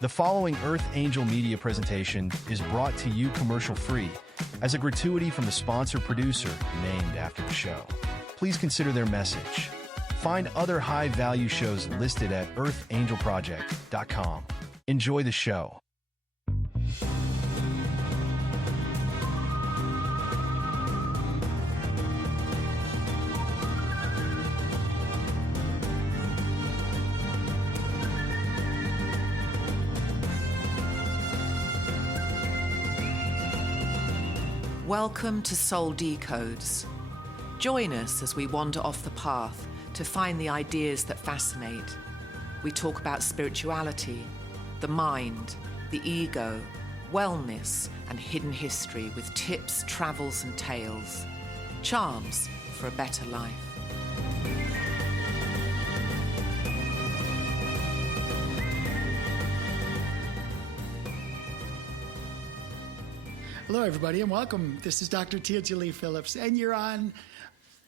The following Earth Angel media presentation is brought to you commercial-free as a gratuity from the sponsor producer named after the show. Please consider their message. Find other high-value shows listed at earthangelproject.com. Enjoy the show. Welcome to Soul Decodes. Join us as we wander off the path to find the ideas that fascinate. We talk about spirituality, the mind, the ego, wellness, and hidden history with tips, travels, and tales. Charms for a better life. Hello, everybody, and welcome. This is Dr. Tia Jolie Phillips, and you're on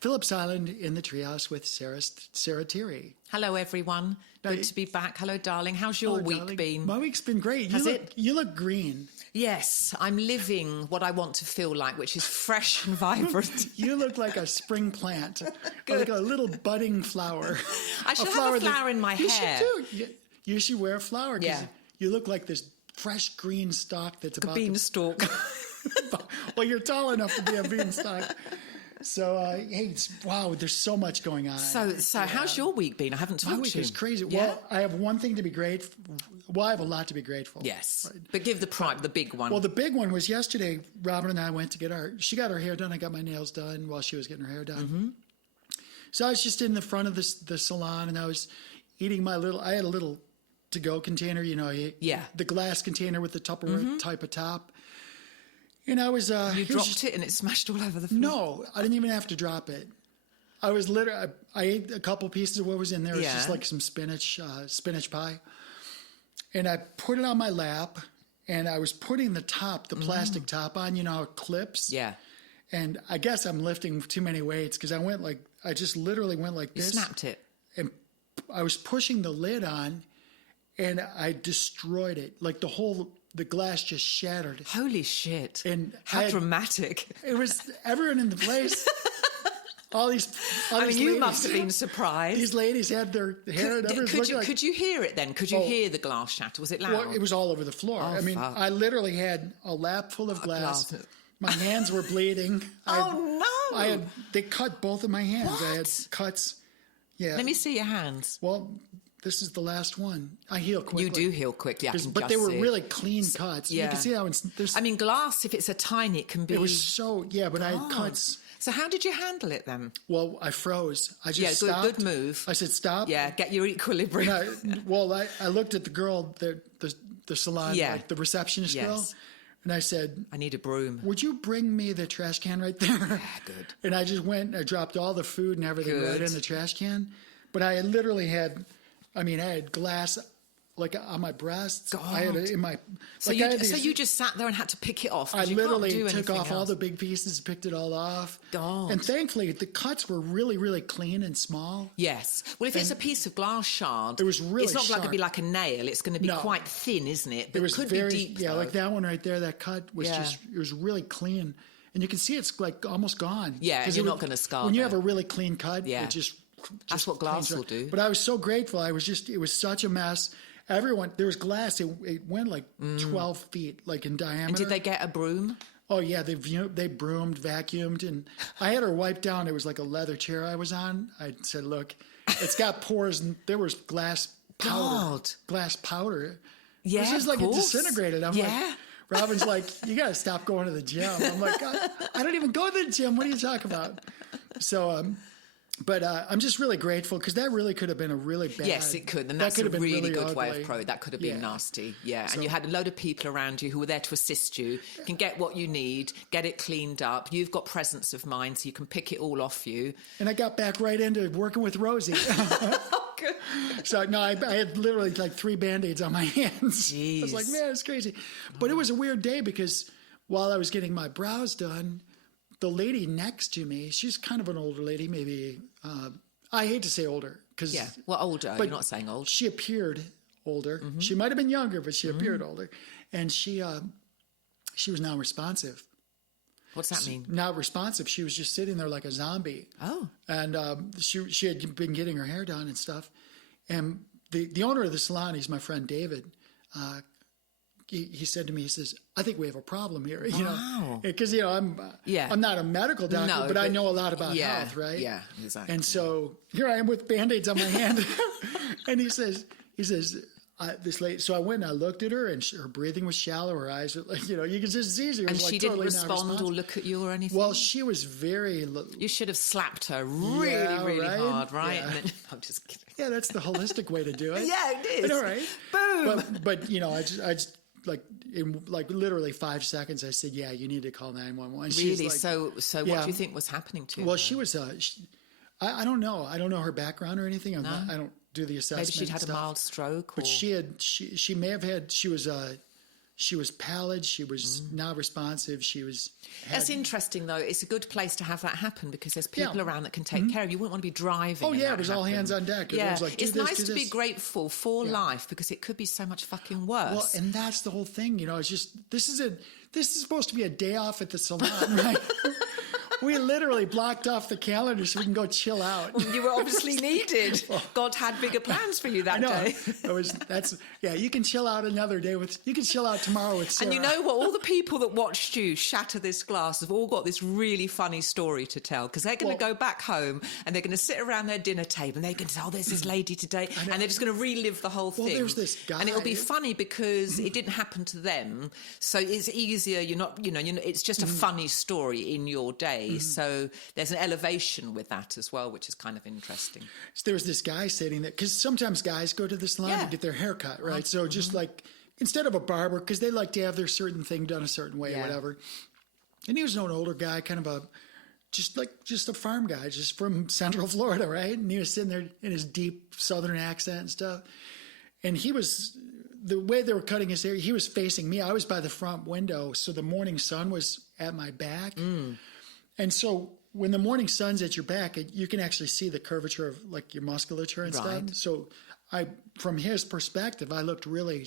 Phillips Island in the Treehouse with Sarah Tirri. Hello, everyone. Good to be back. Hello, darling. How's your week darling. been? My week's been great. You look green. Yes, I'm living what I want to feel like, which is fresh and vibrant. You look like a spring plant, like a little budding flower. I should have a flower in my hair. You should do. You should wear a flower. Yeah. You look like this fresh green stalk that's about beanstalk. Well, you're tall enough to be a beanstalk. So, hey, wow, there's so much going on. So how's your week been? I haven't talked to you. My week is crazy. Yeah? Well, I have one thing to be grateful. Well, I have a lot to be grateful. Yes, right? but give the big one. Well, the big one was yesterday. Robin and I went to get she got her hair done. I got my nails done while she was getting her hair done. Mm-hmm. So I was just in the front of the salon, and I was eating I had a little to-go container, the glass container with the Tupperware type of top. And I was... you dropped it and it smashed all over the floor? No, I didn't even have to drop it. I was literally... I ate a couple pieces of what was in there. It was just like some spinach pie. And I put it on my lap, and I was putting the plastic top on, how it clips? Yeah. And I guess I'm lifting too many weights because I just literally went like this. You snapped it. And I was pushing the lid on, and I destroyed it. Like the glass just shattered. Holy shit. And how dramatic. It was everyone in the place. all these ladies, you must have been surprised. These ladies had their hair. Could you hear it then? Could you hear the glass shatter? Was it loud? Well, it was all over the floor. Oh, fuck. I literally had a lap full of glass. My hands were bleeding. No. They cut both of my hands. What? I had cuts. Yeah. Let me see your hands. Well, this is the last one. I heal quickly. You do heal quickly. But they were really clean cuts. Yeah. You can see how there's... glass, if it's a tiny, it can be... It was so... Yeah, but I had cuts. So how did you handle it then? Well, I froze. I just stopped. Good move. I said, stop. Yeah, get your equilibrium. I looked at the girl, the salon, like the receptionist girl, and I said... I need a broom. Would you bring me the trash can right there? Yeah, good. And I just went and I dropped all the food and everything right in the trash can. But I literally had... I had glass like on my breasts. God. I had it in my... So you just sat there and had to pick it off? I literally took off all the big pieces, picked it all off. God. And thankfully, the cuts were really, really clean and small. Yes. Well, if it's a piece of glass shard, it was really it's not going to be like a nail. It's going to be quite thin, isn't it? But it was could very, be deep, yeah, though. like that one right there, that cut was it was really clean. And you can see it's like almost gone. Yeah, and you're not going to scar when you have a really clean cut, it just that's what glass will do. But I was so grateful. It was such a mess. Everyone, there was glass. It went like 12 feet, like in diameter. And did they get a broom? Oh yeah, they broomed, vacuumed, and I had her wipe down. It was like a leather chair I was on. I said, "Look, it's got pores, and there was glass powder. God. Glass powder. Yeah, it was just like it disintegrated." I'm like, Robin's like, "You got to stop going to the gym." I'm like, I don't even go to the gym. What are you talking about?" So, but I'm just really grateful because that really could have been a really bad... Yes, it could. And that's could a have been really good ugly. way of pro. That could have been nasty. Yeah. So, and you had a load of people around you who were there to assist you. You can get what you need, get it cleaned up. You've got presence of mind, so you can pick it all off you. And I got back right into working with Rosie. Oh, good. So, no, I had literally like 3 Band-Aids on my hands. Jeez. I was like, man, it's crazy. But it was a weird day because while I was getting my brows done, the lady next to me, she's kind of an older lady, maybe... I hate to say older because older. You're not saying old. She appeared older. She might have been younger, but she appeared older. And she was non-responsive. What's that mean? Not responsive. She was just sitting there like a zombie. Oh. And she had been getting her hair done and stuff. And the owner of the salon, he's my friend David. He said to me, he says, I think we have a problem here. You know, because I'm not a medical doctor, but I know a lot about health, right? Yeah, exactly. And so here I am with Band-Aids on my hand, and he says, this lady. So I went and I looked at her, and her breathing was shallow. Her eyes were like, you could just see her. And she didn't respond or look at you or anything. Well, she was very. You should have slapped her really hard, right? Yeah. And then, I'm just kidding. Yeah, that's the holistic way to do it. Yeah, it is. All right. Boom. But I just in literally 5 seconds, I said, "Yeah, you need to call 911." Really? Like, so what do you think was happening to her? Well, she was. I don't know. I don't know her background or anything. I don't do the assessment. Maybe she'd had a mild stroke. But she may have had. She was pallid. She was not responsive. That's interesting, though. It's a good place to have that happen because there's people around that can take care of you. You wouldn't want to be driving. Oh, yeah. It was all hands on deck. Yeah. It was like, it's nice to be grateful for life because it could be so much fucking worse. Well, and that's the whole thing. It's just, this is supposed to be a day off at the salon, right? We literally blocked off the calendar so we can go chill out. You were obviously needed. God had bigger plans for you that day. You can chill out another day you can chill out tomorrow with Sarah. And you know what? All the people that watched you shatter this glass have all got this really funny story to tell because they're going to go back home and they're going to sit around their dinner table and they're going to say, oh, there's this lady today. And they're just going to relive the whole thing. There's this guy. And it'll be funny because it didn't happen to them. So it's easier. You're not, it's just a funny story in your day. So there's an elevation with that as well, which is kind of interesting. So there was this guy sitting there, because sometimes guys go to the salon to get their hair cut, right? So just like, instead of a barber, because they like to have their certain thing done a certain way or whatever. And he was an older guy, kind of just a farm guy, just from Central Florida, right? And he was sitting there in his deep Southern accent and stuff. And the way they were cutting his hair, he was facing me. I was by the front window, so the morning sun was at my back. And so when the morning sun's at your back, you can actually see the curvature of like your musculature and stuff. So from his perspective, I looked really,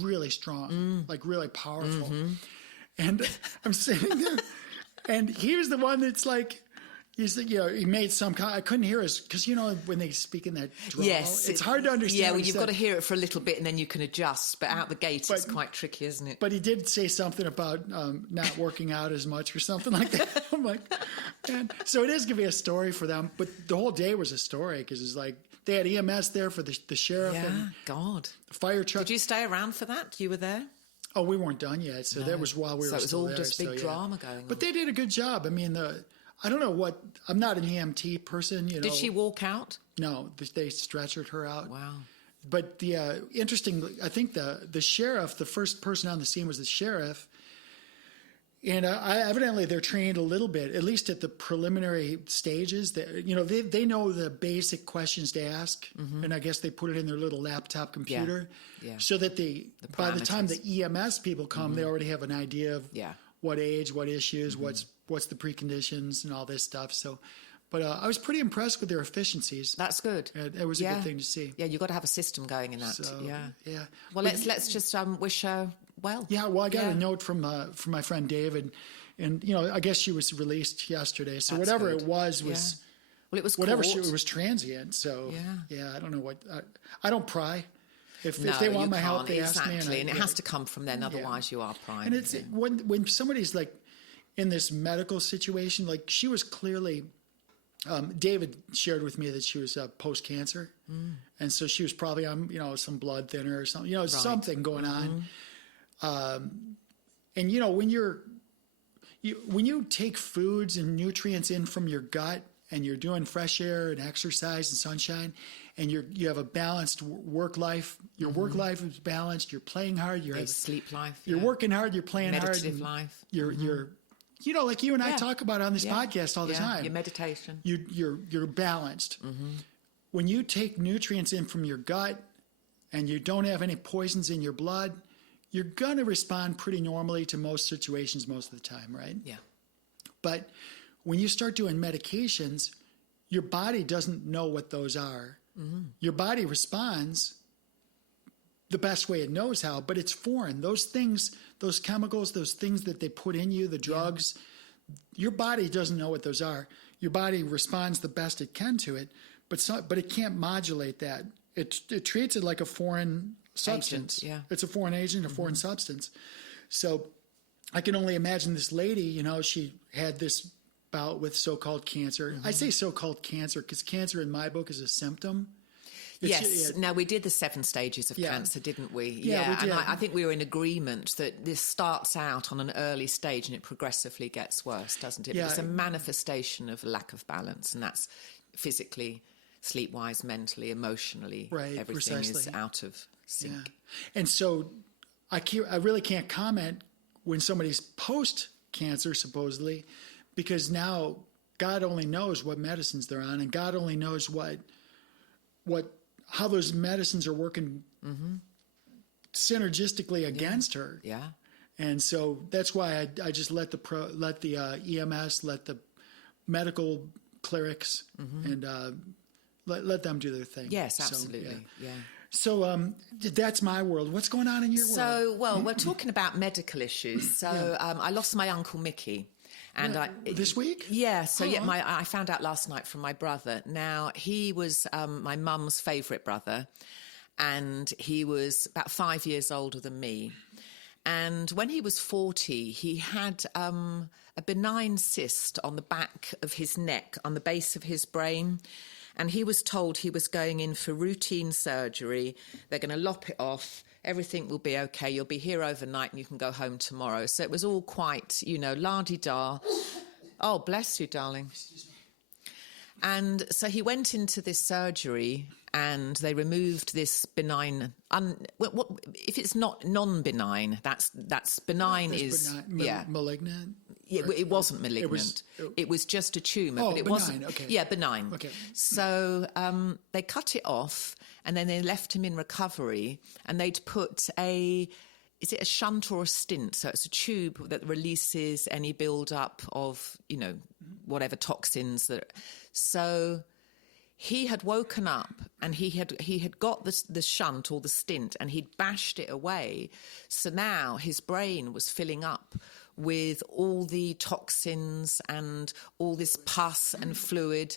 really strong, like really powerful. And I'm sitting there, and he was the one that's like, he made some kind. I couldn't hear his because when they speak in that drawl, it's hard to understand. Yeah, well, you've got to hear it for a little bit and then you can adjust. But out the gate, it's quite tricky, isn't it? But he did say something about not working out as much or something like that. I'm like, man. So it is going to be a story for them. But the whole day was a story because it's like they had EMS there for the sheriff and God, the fire truck. Did you stay around for that? You were there. Oh, we weren't done yet. So that was while we were still there. So it was all just big drama going on. But they did a good job. I mean, I don't know I'm not an EMT person, Did she walk out? No, they stretchered her out. Wow. But the I think the sheriff, the first person on the scene was the sheriff. And evidently they're trained a little bit, at least at the preliminary stages. They know the basic questions to ask. And I guess they put it in their little laptop computer so that by the time the EMS people come, they already have an idea of what age, what issues, what's the preconditions and all this stuff. So, but I was pretty impressed with their efficiencies. That's good. It was a good thing to see. Yeah, you've got to have a system going in that. So, yeah. Well, let's just wish her well. Yeah. Well, I got a note from my friend David, and I guess she was released yesterday. So That's whatever good. it was. Well, it was whatever it was transient. So I don't know what. I don't pry. If they want my help, they ask me. And it has to come from them. Otherwise, you are prying. And it's when somebody's like in this medical situation, like she was clearly. David shared with me that she was post-cancer, and so she was probably on some blood thinner or something, something going on. And when you take foods and nutrients in from your gut, and you're doing fresh air and exercise and sunshine, and you have a balanced work life. Your work life is balanced. You're playing hard. You have sleep life. You're working hard. You're playing meditative hard. Life. You're like you and I talk about on this podcast all the time. Your meditation. You're balanced. When you take nutrients in from your gut and you don't have any poisons in your blood, you're going to respond pretty normally to most situations most of the time, right? Yeah. But when you start doing medications, your body doesn't know what those are. Your body responds the best way it knows how, but it's foreign. Those things, those chemicals, those things that they put in you, the drugs, your body doesn't know what those are. Your body responds the best it can to it, but it can't modulate that. It treats it like a foreign substance. Agent, yeah. It's a foreign agent, a foreign substance. So I can only imagine this lady, you know, she had this bout with so-called cancer. I say so-called cancer because cancer in my book is a symptom. Now we did the 7 stages of cancer, didn't we? Yeah, we did. And I think we were in agreement that this starts out on an early stage and it progressively gets worse, doesn't it? Yeah. It's a manifestation of lack of balance, and that's physically, sleep-wise, mentally, emotionally. Right, everything is precisely. out of sync. Yeah. And so I really can't comment when somebody's post-cancer, supposedly, because now God only knows what medicines they're on, and God only knows how those medicines are working synergistically against her. Yeah. And so that's why I just let the EMS, let the medical clerics, and let them do their thing. Yes, So, absolutely. Yeah. So that's my world. What's going on in your world? So, well, we're talking about medical issues. So I lost my Uncle Mickey. And this week? Yeah. So I found out last night from my brother. Now, he was my mum's favourite brother, and he was about 5 years older than me. And when he was 40, he had a benign cyst on the back of his neck, on the base of his brain. And he was told he was going in for routine surgery. They're going to lop it off. Everything will be okay. You'll be here overnight and you can go home tomorrow. So it was all quite, la-di-da. Oh, bless you, darling. And so he went into this surgery and they removed this benign. If it's not non-benign, that's benign. Malignant. Yeah, it wasn't malignant. It was just a tumour. Oh, but it benign, wasn't. okay. Yeah, benign. Okay. So they cut it off, and then they left him in recovery, and they'd put is it a shunt or a stint? So it's a tube that releases any build-up of, whatever toxins that. So he had woken up and he had got the shunt or the stint, and he'd bashed it away. So now his brain was filling up with all the toxins and all this pus and fluid.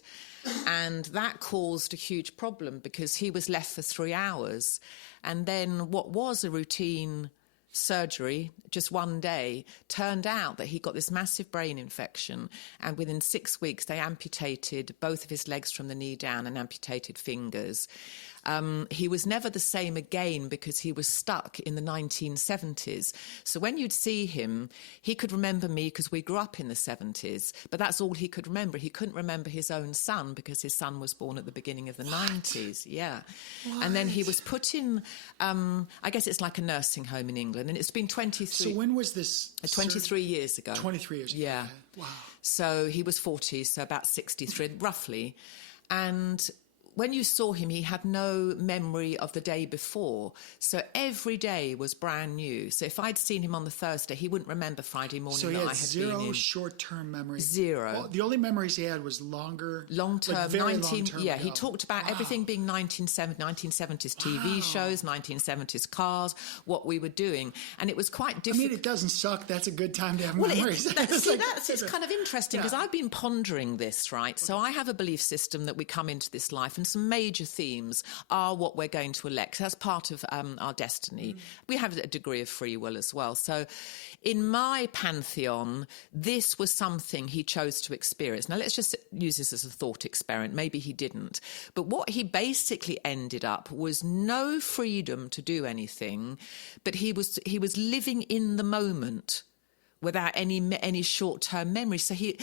And that caused a huge problem because he was left for 3 hours. And then what was a routine surgery, just one day, turned out that he got this massive brain infection, and within 6 weeks they amputated both of his legs from the knee down and amputated fingers. He was never the same again because he was stuck in the 1970s. So when you'd see him, he could remember me because we grew up in the 70s, but that's all he could remember. He couldn't remember his own son because his son was born at the beginning of the 90s. Yeah. What? And then he was put in, I guess it's like a nursing home in England, and it's been 23... So when was this? 23 years ago. 23 years ago. Yeah. Okay. Wow. So he was 40, so about 63, roughly. And when you saw him, he had no memory of the day before. So every day was brand new. So if I'd seen him on the Thursday, he wouldn't remember Friday morning that I had been in. So he had zero short-term memory? Zero. Well, the only memories he had was longer... Long-term. Like very long-term Yeah, ago. he talked about everything being 1970s TV shows, 1970s cars, what we were doing. And it was quite difficult. I mean, it doesn't suck. That's a good time to have memories. It's kind of interesting because I've been pondering this, right? So I have a belief system that we come into this life, and some major themes are what we're going to elect. That's part of our destiny. We have a degree of free will as well. So in my pantheon, this was something he chose to experience. Now, let's just use this as a thought experiment. Maybe he didn't. But what he basically ended up was no freedom to do anything, but he was living in the moment without any short-term memory. So he'd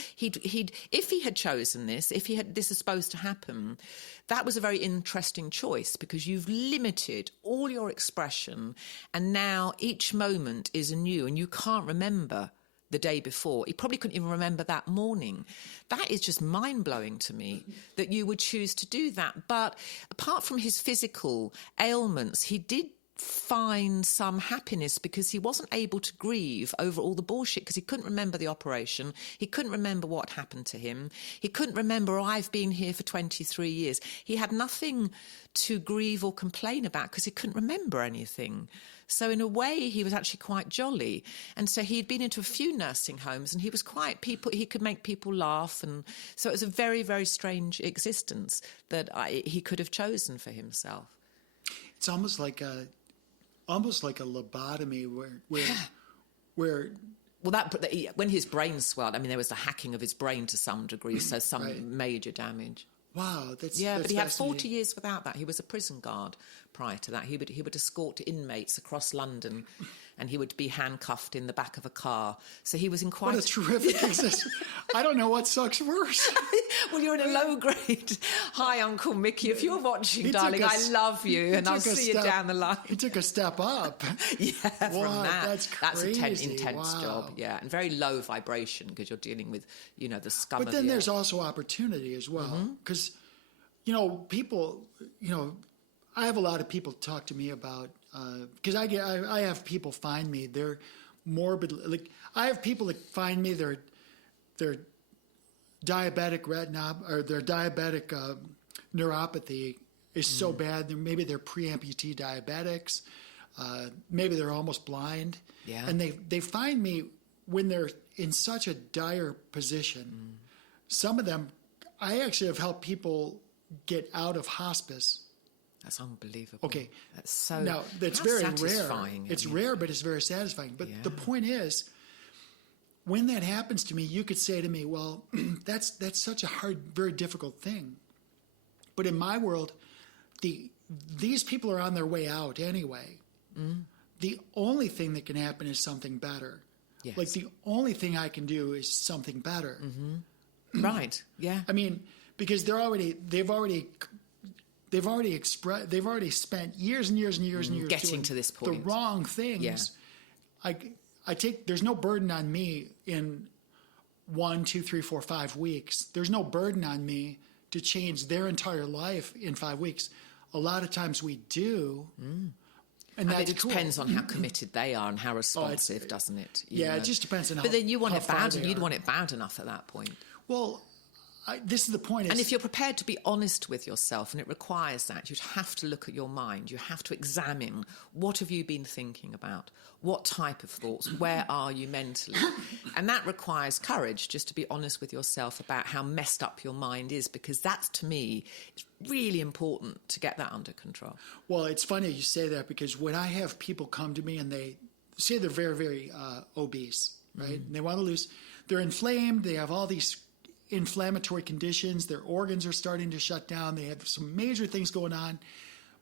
if he had chosen this, this is supposed to happen, that was a very interesting choice because you've limited all your expression, and now each moment is anew, and you can't remember the day before. He probably couldn't even remember that morning. That is just mind-blowing to me that you would choose to do that. But apart from his physical ailments, he did find some happiness because he wasn't able to grieve over all the bullshit because he couldn't remember the operation. He couldn't remember what happened to him. He couldn't remember, I've been here for 23 years. He had nothing to grieve or complain about because he couldn't remember anything. So in a way, he was actually quite jolly. And so he'd been into a few nursing homes and he was he could make people laugh. And so it was a very, very strange existence that he could have chosen for himself. It's almost like a lobotomy where well, when his brain swelled, I mean, there was the hacking of his brain to some degree, so some right. major damage. Wow, that's but he had 40 years without that. He was a prison guard prior to that. He would escort inmates across London, and he would be handcuffed in the back of a car. So he was in quite... What a terrific existence. I don't know what sucks worse. Well, you're in a low grade. Hi, Uncle Mickey. If you're watching, darling, I love you, and I'll see you down the line. He took a step up. Yeah, wow, from that. That's crazy. That's an intense wow. job, yeah, and very low vibration because you're dealing with, the scum of But then the there's earth. also opportunity as well. Because, people, I have a lot of people talk to me about, because I have people find me, they're morbid, like, I have people that find me, they're diabetic retinopathy, or their diabetic neuropathy is so bad, maybe they're pre-amputee diabetics, maybe they're almost blind. Yeah. And they find me when they're in such a dire position. Some of them, I actually have helped people get out of hospice. That's unbelievable. Okay. That's so... Now, that's how very satisfying. rare. It's rare, but it's very satisfying. But Yeah. the point is, when that happens to me, you could say to me, well, that's such a hard, very difficult thing. But in my world, these people are on their way out anyway. The only thing that can happen is something better. Yes. Like the only thing I can do is something better. Right, yeah. I mean, because they've already spent years and years and years and years getting doing to this point. the wrong things. Yeah. There's no burden on me in 1, 2, 3, 4, 5 weeks. There's no burden on me to change their entire life in 5 weeks. A lot of times we do. And it that's cool. depends on how committed they are and how responsive, doesn't it? It just depends on how. But then you want how it far bad, they and you'd are. want it bad enough at that point. Well, this is the point. And if you're prepared to be honest with yourself, and it requires that, you'd have to look at your mind. You have to examine, what have you been thinking about? What type of thoughts? Where are you mentally? And that requires courage, just to be honest with yourself about how messed up your mind is, because that's, to me, it's really important to get that under control. Well, it's funny you say that, because when I have people come to me and they say they're very, very obese, right? And they want to lose, they're inflamed, they have all these inflammatory conditions, their organs are starting to shut down, they have some major things going on,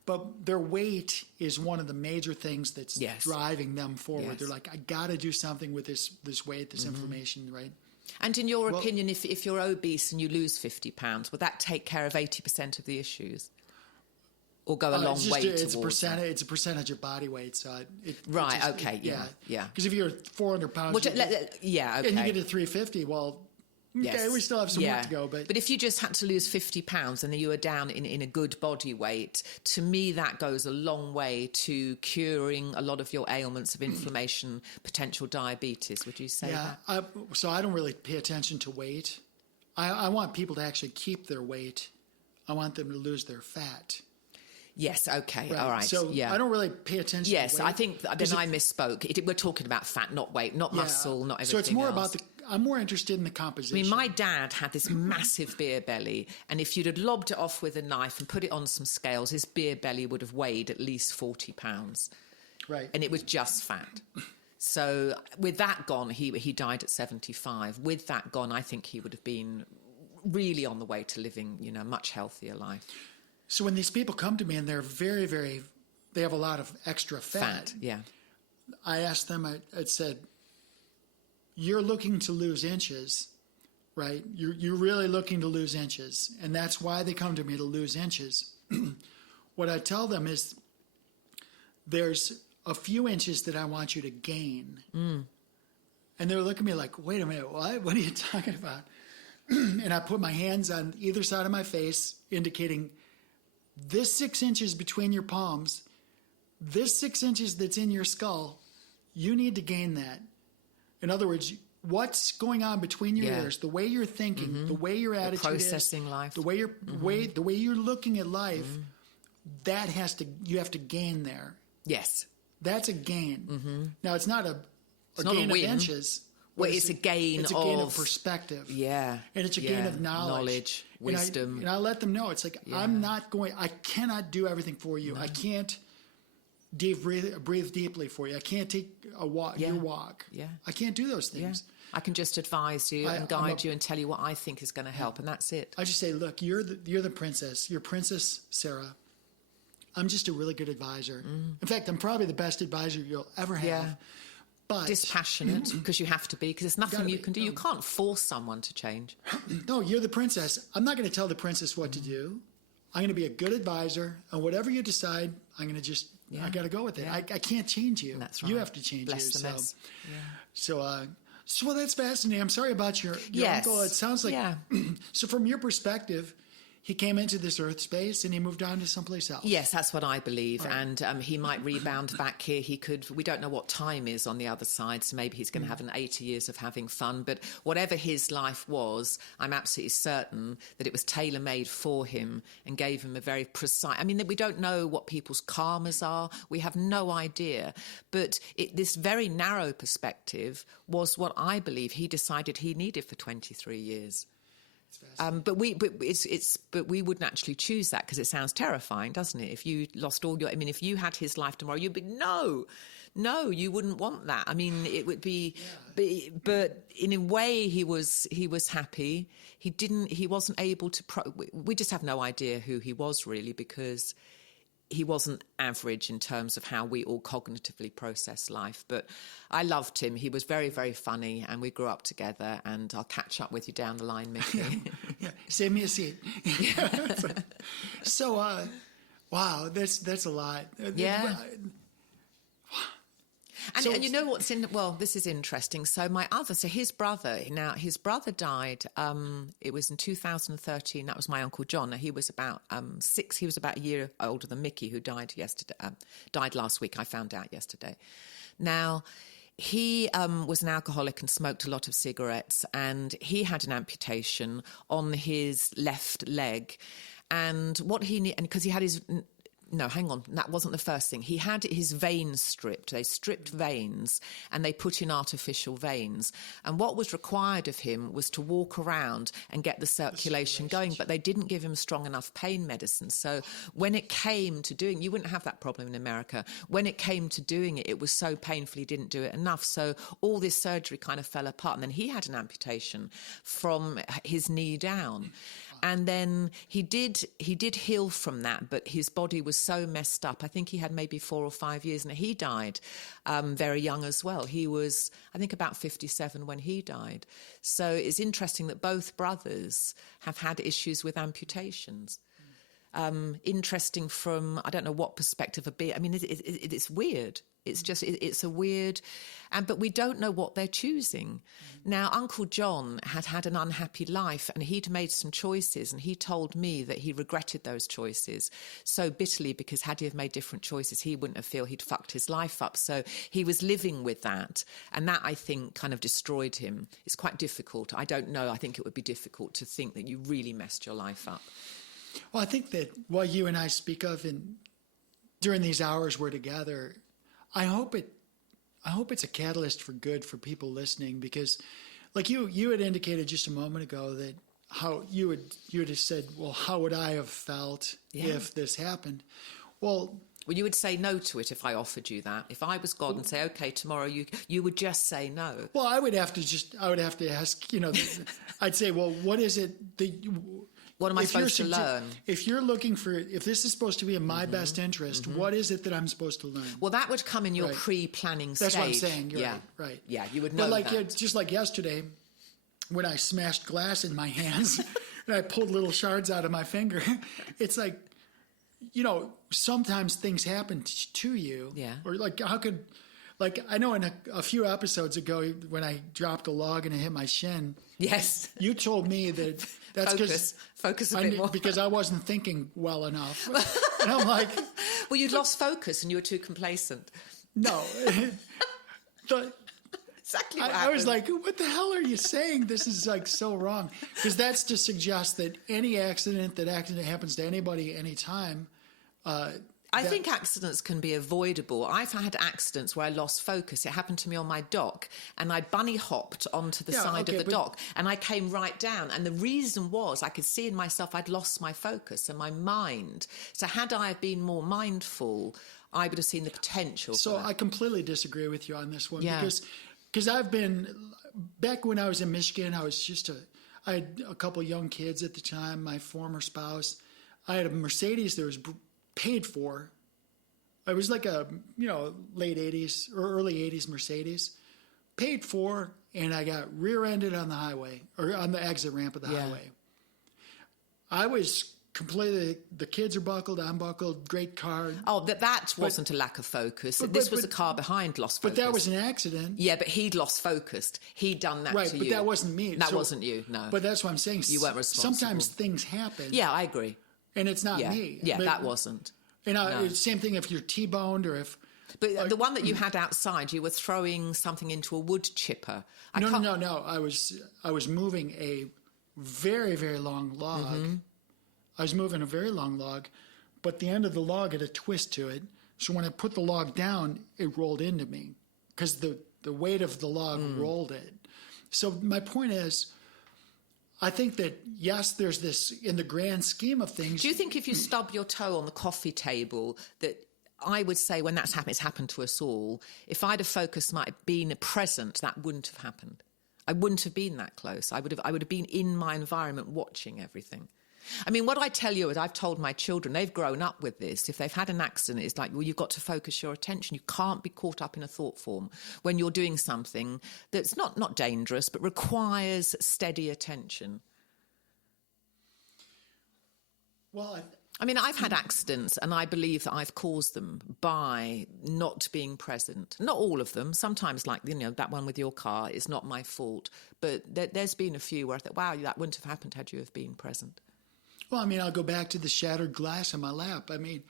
but their weight is one of the major things that's driving them forward. Yes. They're like, I got to do something with this weight, this inflammation, right? And in your opinion, if you're obese and you lose 50 pounds, would that take care of 80% of the issues? Or go a long way towards that? It's a percentage of body weight. So yeah. Because if you're 400 pounds, okay. and you get to 350, well, okay, we still have some work to go. But if you just had to lose 50 pounds and then you were down in a good body weight, to me that goes a long way to curing a lot of your ailments of inflammation, potential diabetes. Would you say that? So I don't really pay attention to weight. I want people to actually keep their weight. I want them to lose their fat. Yes, okay, Right. all right. So I don't really pay attention to weight. Yes, I think then I misspoke. We're talking about fat, not weight, not muscle, not everything So it's more else. about I'm more interested in the composition. I mean, my dad had this massive beer belly, and if you'd have lobbed it off with a knife and put it on some scales, his beer belly would have weighed at least 40 pounds. Right. And it was just fat. So with that gone, he died at 75. With that gone, I think he would have been really on the way to living, a much healthier life. So when these people come to me and they're very, very, they have a lot of extra fat. Yeah. I asked them, I said, you're looking to lose inches, right? You're really looking to lose inches. And that's why they come to me, to lose inches. What I tell them is there's a few inches that I want you to gain. And they're looking at me like, wait a minute, what? What are you talking about? And I put my hands on either side of my face, indicating this 6 inches between your palms, this 6 inches that's in your skull, you need to gain that. In other words, what's going on between your ears, the way you're thinking, the way your attitude processing is, life, the way you're the way you're looking at life, you have to gain there. Yes, that's a gain. Now it's not a gain of inches. Well, it's a gain of perspective. Yeah. And it's a gain of knowledge. Wisdom. And I let them know. It's like, I cannot do everything for you. No. I can't breathe deeply for you. I can't take your walk. Yeah. I can't do those things. Yeah. I can just advise you and guide you and tell you what I think is going to help, and that's it. I just say, look, you're the princess. You're Princess Sarah. I'm just a really good advisor. In fact, I'm probably the best advisor you'll ever have. Yeah. But dispassionate, because you have to be, because there's nothing you can do. No. You can't force someone to change. No, you're the princess. I'm not going to tell the princess what to do. I'm going to be a good advisor, and whatever you decide, I'm going to just, I got to go with it. Yeah. I can't change you. That's right. You have to change Bless the mess. So well, that's fascinating. I'm sorry about your uncle. It sounds like, so from your perspective, he came into this earth space and he moved on to someplace else. Yes, that's what I believe. Right. And he might rebound back here. We don't know what time is on the other side, so maybe he's going to have 80 years of having fun. But whatever his life was, I'm absolutely certain that it was tailor-made for him and gave him a very precise... I mean, we don't know what people's karmas are. We have no idea. But this very narrow perspective was what I believe he decided he needed for 23 years. But we wouldn't actually choose that, because it sounds terrifying, doesn't it? If you lost all your, if you had his life tomorrow, you'd be no, you wouldn't want that. I mean, it would be, but in a way, he was happy. He wasn't able to. We just have no idea who he was really, because he wasn't average in terms of how we all cognitively process life. But I loved him. He was very, very funny, and we grew up together, and I'll catch up with you down the line, Mickey. Save me a seat. So, wow, that's a lot. Yeah. And you know what's this is interesting. So his brother died, it was in 2013. That was my Uncle John. He was about 6. He was about a year older than Mickey, who died last week. I found out yesterday. Now, he was an alcoholic and smoked a lot of cigarettes, and he had an amputation on his left leg. And because he had his... No, hang on. That wasn't the first thing. He had his veins stripped. They stripped veins and they put in artificial veins. And what was required of him was to walk around and get the circulation going, but they didn't give him strong enough pain medicine. So when it came to doing, you wouldn't have that problem in America. When it came to doing it, it was so painful he didn't do it enough. So all this surgery kind of fell apart. And then he had an amputation from his knee down. And then he did heal from that, but his body was so messed up. I think he had maybe 4 or 5 years, and he died very young as well. He was, I think, about 57 when he died. So it's interesting that both brothers have had issues with amputations. Interesting from, I don't know what perspective it's weird. It's just, it's a weird, but we don't know what they're choosing. Now, Uncle John had an unhappy life, and he'd made some choices, and he told me that he regretted those choices so bitterly, because had he have made different choices, he wouldn't have felt he'd fucked his life up. So he was living with that, and that, I think, kind of destroyed him. It's quite difficult. I don't know. I think it would be difficult to think that you really messed your life up. Well, I think that what you and I speak of during these hours we're together, I hope it's a catalyst for good for people listening, because like you had indicated just a moment ago that how you had just said, well, how would I have felt if this happened? Well, you would say no to it if I offered you that. If I was God and say, okay, tomorrow you would just say no. Well, I would have to ask, I'd say, well, what is it that what am I supposed to learn? If you're looking for, if this is supposed to be in my best interest, what is it that I'm supposed to learn? Well, that would come in your pre-planning stage. That's what I'm saying. You're right. Yeah, you would know that. Just like yesterday, when I smashed glass in my hands and I pulled little shards out of my finger, it's like, sometimes things happen to you. Yeah. Or like, how could like I know in a few episodes ago when I dropped a log and it hit my shin. Yes. You told me that that's focus a bit more. because I wasn't thinking well enough. And I'm like, well, you'd lost focus and you were too complacent. No. Exactly what I was like, what the hell are you saying? This is like so wrong. Because that's to suggest that any accident happens to anybody anytime. I think accidents can be avoidable. I've had accidents where I lost focus. It happened to me on my dock, and I bunny hopped onto the side of the dock, and I came right down. And the reason was I could see in myself I'd lost my focus and my mind. So had I been more mindful, I would have seen the potential. So I completely disagree with you on this one. Yeah. Because I've been, back when I was in Michigan, I had a couple young kids at the time, my former spouse. I had a Mercedes that was paid for. It was like a, late 80s or early 80s Mercedes. Paid for, and I got rear-ended on the highway, or on the exit ramp of the highway. I was completely, the kids are buckled, I'm buckled, great car. Oh, that wasn't a lack of focus. This was a car behind lost focus. But that was an accident. Yeah, but he'd lost focus. He'd done that right, to you. Right, but that wasn't me. That wasn't you, no. But that's what I'm saying. You weren't responsible. Sometimes things happen. Yeah, I agree. And it's not me. Yeah, that wasn't. And same thing if you're T-boned or if... But the one that you had outside, you were throwing something into a wood chipper. No. I was moving a very, very long log. Mm-hmm. I was moving a very long log, but the end of the log had a twist to it. So when I put the log down, it rolled into me because the weight of the log rolled it. So my point is, I think that, yes, there's this, in the grand scheme of things... Do you think if you stub your toe on the coffee table, that I would say when that's happened, it's happened to us all, if I'd have focused, might have been present, that wouldn't have happened. I wouldn't have been that close. I would have been in my environment watching everything. I mean, what I tell you is I've told my children, they've grown up with this. If they've had an accident, it's like, well, you've got to focus your attention. You can't be caught up in a thought form when you're doing something that's not dangerous, but requires steady attention. Well, I mean, I've had accidents and I believe that I've caused them by not being present. Not all of them. Sometimes, like, that one with your car is not my fault. But there's been a few where I thought, wow, that wouldn't have happened had you have been present. Well, I mean, I'll go back to the shattered glass in my lap. I mean,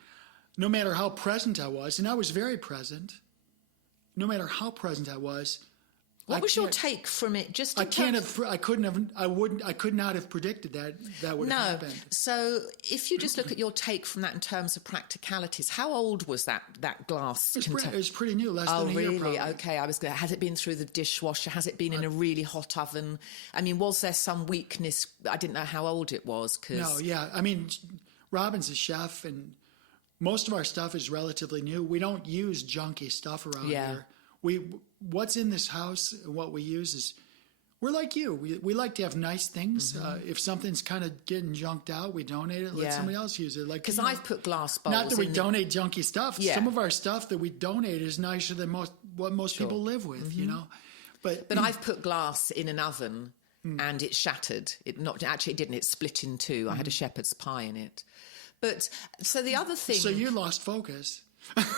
no matter how present I was, and I was very present, no matter how present I was, what was your take from it? Just I could not have predicted that would have happened. So if you just look at your take from that in terms of practicalities, how old was that glass? It was pretty new, less than a year probably. Okay, has it been through the dishwasher? Has it been in a really hot oven? I mean, was there some weakness? I didn't know how old it was. No, yeah. I mean, Robin's a chef, and most of our stuff is relatively new. We don't use junky stuff around here. What's in this house and what we use is, we're like you. We like to have nice things. Mm-hmm. If something's kind of getting junked out, we donate it. Let somebody else use it. Because I've put glass bowls. Not that we donate junky stuff. Yeah. Some of our stuff that we donate is nicer than what most people live with. Mm-hmm. But I've put glass in an oven and it shattered. It didn't. It split in two. I had a shepherd's pie in it. But so the other thing. So you lost focus.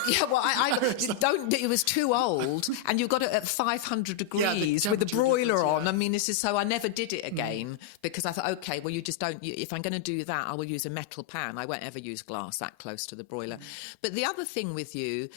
Yeah, well, it was too old, and you've got it at 500 degrees with the broiler on. I mean, I never did it again because I thought, okay, well, you just don't, if I'm going to do that, I will use a metal pan. I won't ever use glass that close to the broiler. But the other thing with you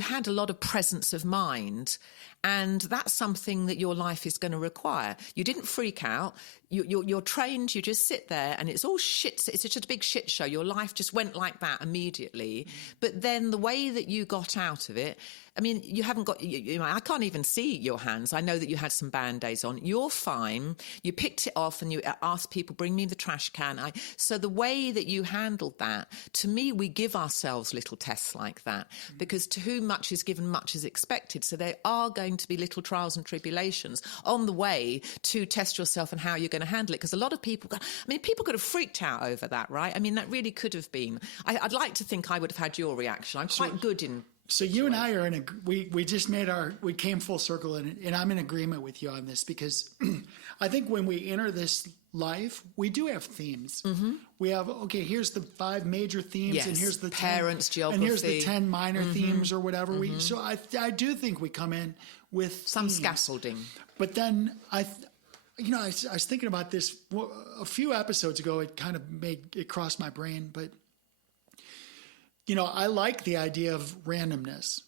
had a lot of presence of mind, and that's something that your life is going to require. You didn't freak out. You're trained, you just sit there and it's all shit. It's just a big shit show. Your life just went like that immediately. But then the way that you got out of it, I mean, you haven't got, I can't even see your hands. I know that you had some Band-Aids on. You're fine. You picked it off and you asked people, bring me the trash can. So the way that you handled that, to me, we give ourselves little tests like that because to whom much is given, much is expected. So there are going to be little trials and tribulations on the way to test yourself and how you're going to handle it. Because a lot of people could have freaked out over that, right? I mean, that really could have been. I'd like to think I would have had your reaction. I'm quite good in... So you and I are we just came full circle and I'm in agreement with you on this because I think when we enter this life, we do have themes. We have, okay, here's the 5 major themes, Yes. and here's the Parents, 10, geography. and here's the 10 minor themes or whatever. So I do think we come in with Some themes. scaffolding. But then I was thinking about this a few episodes ago. It kind of crossed my brain, but I like the idea of randomness.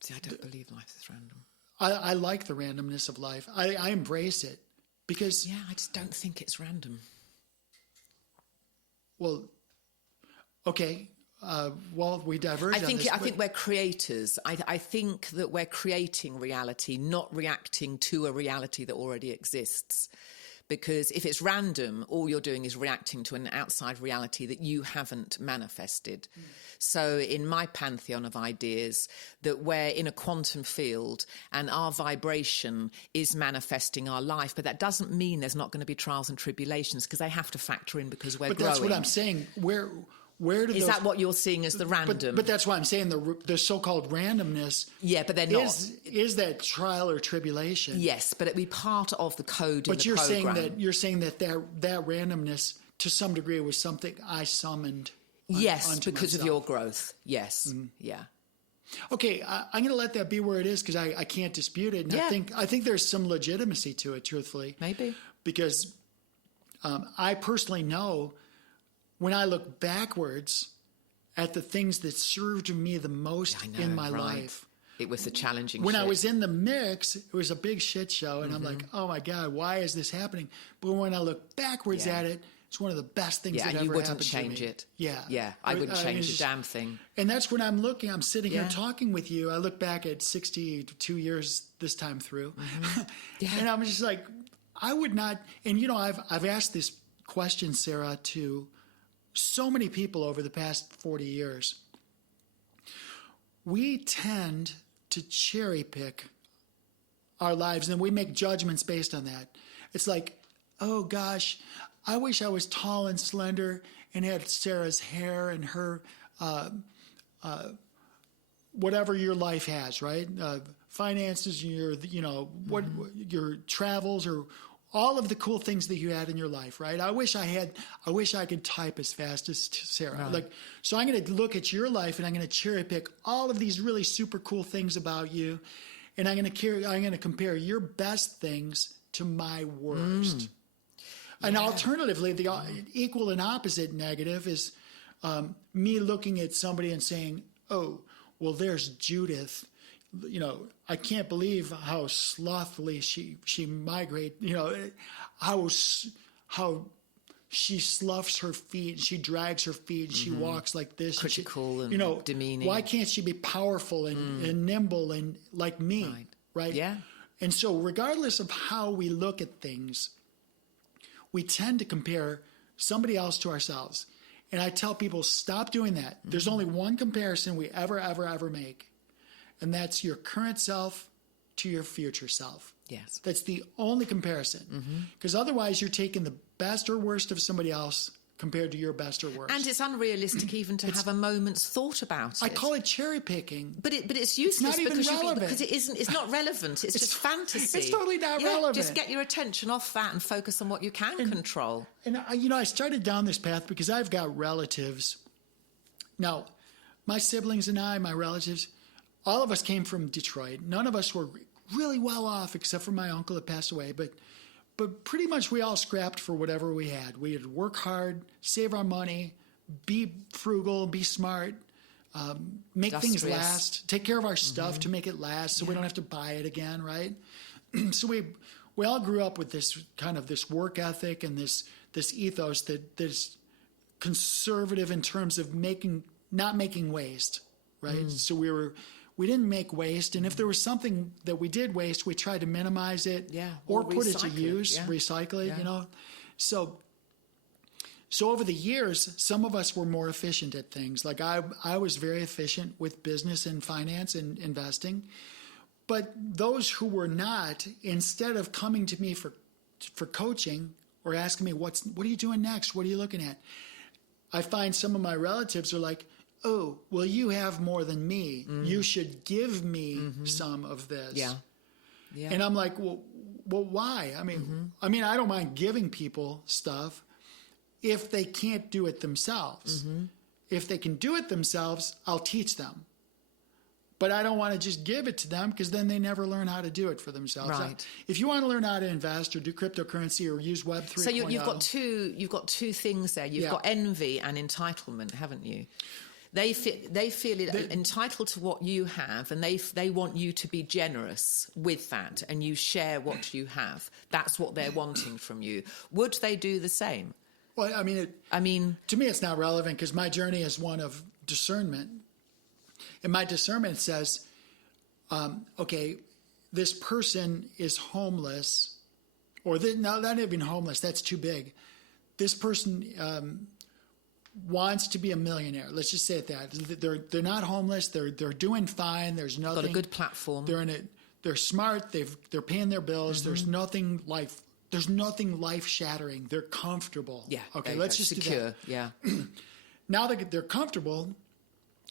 See, I don't believe life is random. I like the randomness of life. I embrace it because, Yeah, I just don't think it's random. well, okay. Well, we diverge. I think on this, we're creators. I think that we're creating reality, not reacting to a reality that already exists. Because if it's random, all you're doing is reacting to an outside reality that you haven't manifested. So in my pantheon of ideas, that we're in a quantum field and our vibration is manifesting our life. But that doesn't mean there's not going to be trials and tribulations, because they have to factor in because we're but growing. that's what I'm saying. Where do Is those, that what you're seeing as the random? But that's why I'm saying the so-called randomness. Yeah, but they're not. Is that trial or tribulation? Yes, but it'd be part of the code in But the program. you're saying that randomness to some degree was something I summoned. Yes, unto because of myself. your growth. Yes, yeah. Okay, I'm going to let that be where it is because I can't dispute it. And Yeah. I think there's some legitimacy to it, truthfully. Maybe. Because I personally know when I look backwards at the things that served me the most I know, in my right. life. It was the challenging When I shit. was in the mix, it was a big shit show. And I'm like, oh my God, why is this happening? But when I look backwards Yeah. at it, it's one of the best things Yeah, that and ever you wouldn't happened change to me. it. Yeah. Yeah, I wouldn't change a just- damn thing. And that's when I'm sitting here Yeah. talking with you. I look back at 62 years this time through. Yeah. And I'm just like, I would not, and I've asked this question, Sarah, to so many people over the past 40 years. We tend to cherry pick our lives and we make judgments based on that. It's like, oh gosh, I wish I was tall and slender and had Sarah's hair and her, whatever your life has, right? Finances, your your travels, or all of the cool things that you had in your life, right? I wish I could type as fast as Sarah. Right. So I'm going to look at your life and I'm going to cherry pick all of these really super cool things about you, and I'm going to compare your best things to my worst. And alternatively, the equal and opposite negative is me looking at somebody and saying, "Oh, well, there's Judith. I can't believe how slothfully she migrates. How she sloughs her feet and she drags her feet and she walks like this. Critical and demeaning. Why can't she be powerful and nimble and like me? Right? Yeah. And so, regardless of how we look at things, we tend to compare somebody else to ourselves. And I tell people, stop doing that. There's only one comparison we ever make. And that's your current self to your future self. Yes. That's the only comparison. Because otherwise you're taking the best or worst of somebody else compared to your best or worst. And it's unrealistic even to have a moment's thought about it. I call it cherry picking. But it's useless not even relevant. because it isn't. It's not relevant. It's just fantasy. It's totally not relevant. Just get your attention off that and focus on what you can control. And I started down this path because I've got relatives. Now, my siblings and I, my relatives, all of us came from Detroit. None of us were really well off except for my uncle that passed away. But pretty much we all scrapped for whatever we had. We had to work hard, save our money, be frugal, be smart, make things last, take care of our stuff to make it last so we don't have to buy it again, right? So we all grew up with this kind of this work ethic and this ethos that's conservative in terms of not making waste, right? So we didn't make waste, and if there was something that we did waste, we tried to minimize it, or put it to use, recycle it, So over the years, some of us were more efficient at things. Like I was very efficient with business and finance and investing, but those who were not, instead of coming to me for coaching or asking me what are you doing next, what are you looking at, I find some of my relatives are like, oh, well, you have more than me. You should give me some of this. Yeah. And I'm like, well, well, why? I mean, I don't mind giving people stuff if they can't do it themselves. If they can do it themselves, I'll teach them. But I don't want to just give it to them because then they never learn how to do it for themselves. Right. If you want to learn how to invest or do cryptocurrency or use Web 3.0. So you've got two things there. You've got envy and entitlement, haven't you? They feel entitled to what you have, and they want you to be generous with that, and you share what you have. That's what they're wanting from you. Would they do the same? Well, I mean, to me, it's not relevant because my journey is one of discernment. And my discernment says, okay, this person is homeless, or not even homeless. That's too big. This person wants to be a millionaire. Let's just say it that they're not homeless. They're doing fine. There's nothing. Got a good platform. They're smart. They're paying their bills. There's nothing life shattering. They're comfortable. Yeah. Okay. Let's just secure. do that. Yeah. Now that they're comfortable,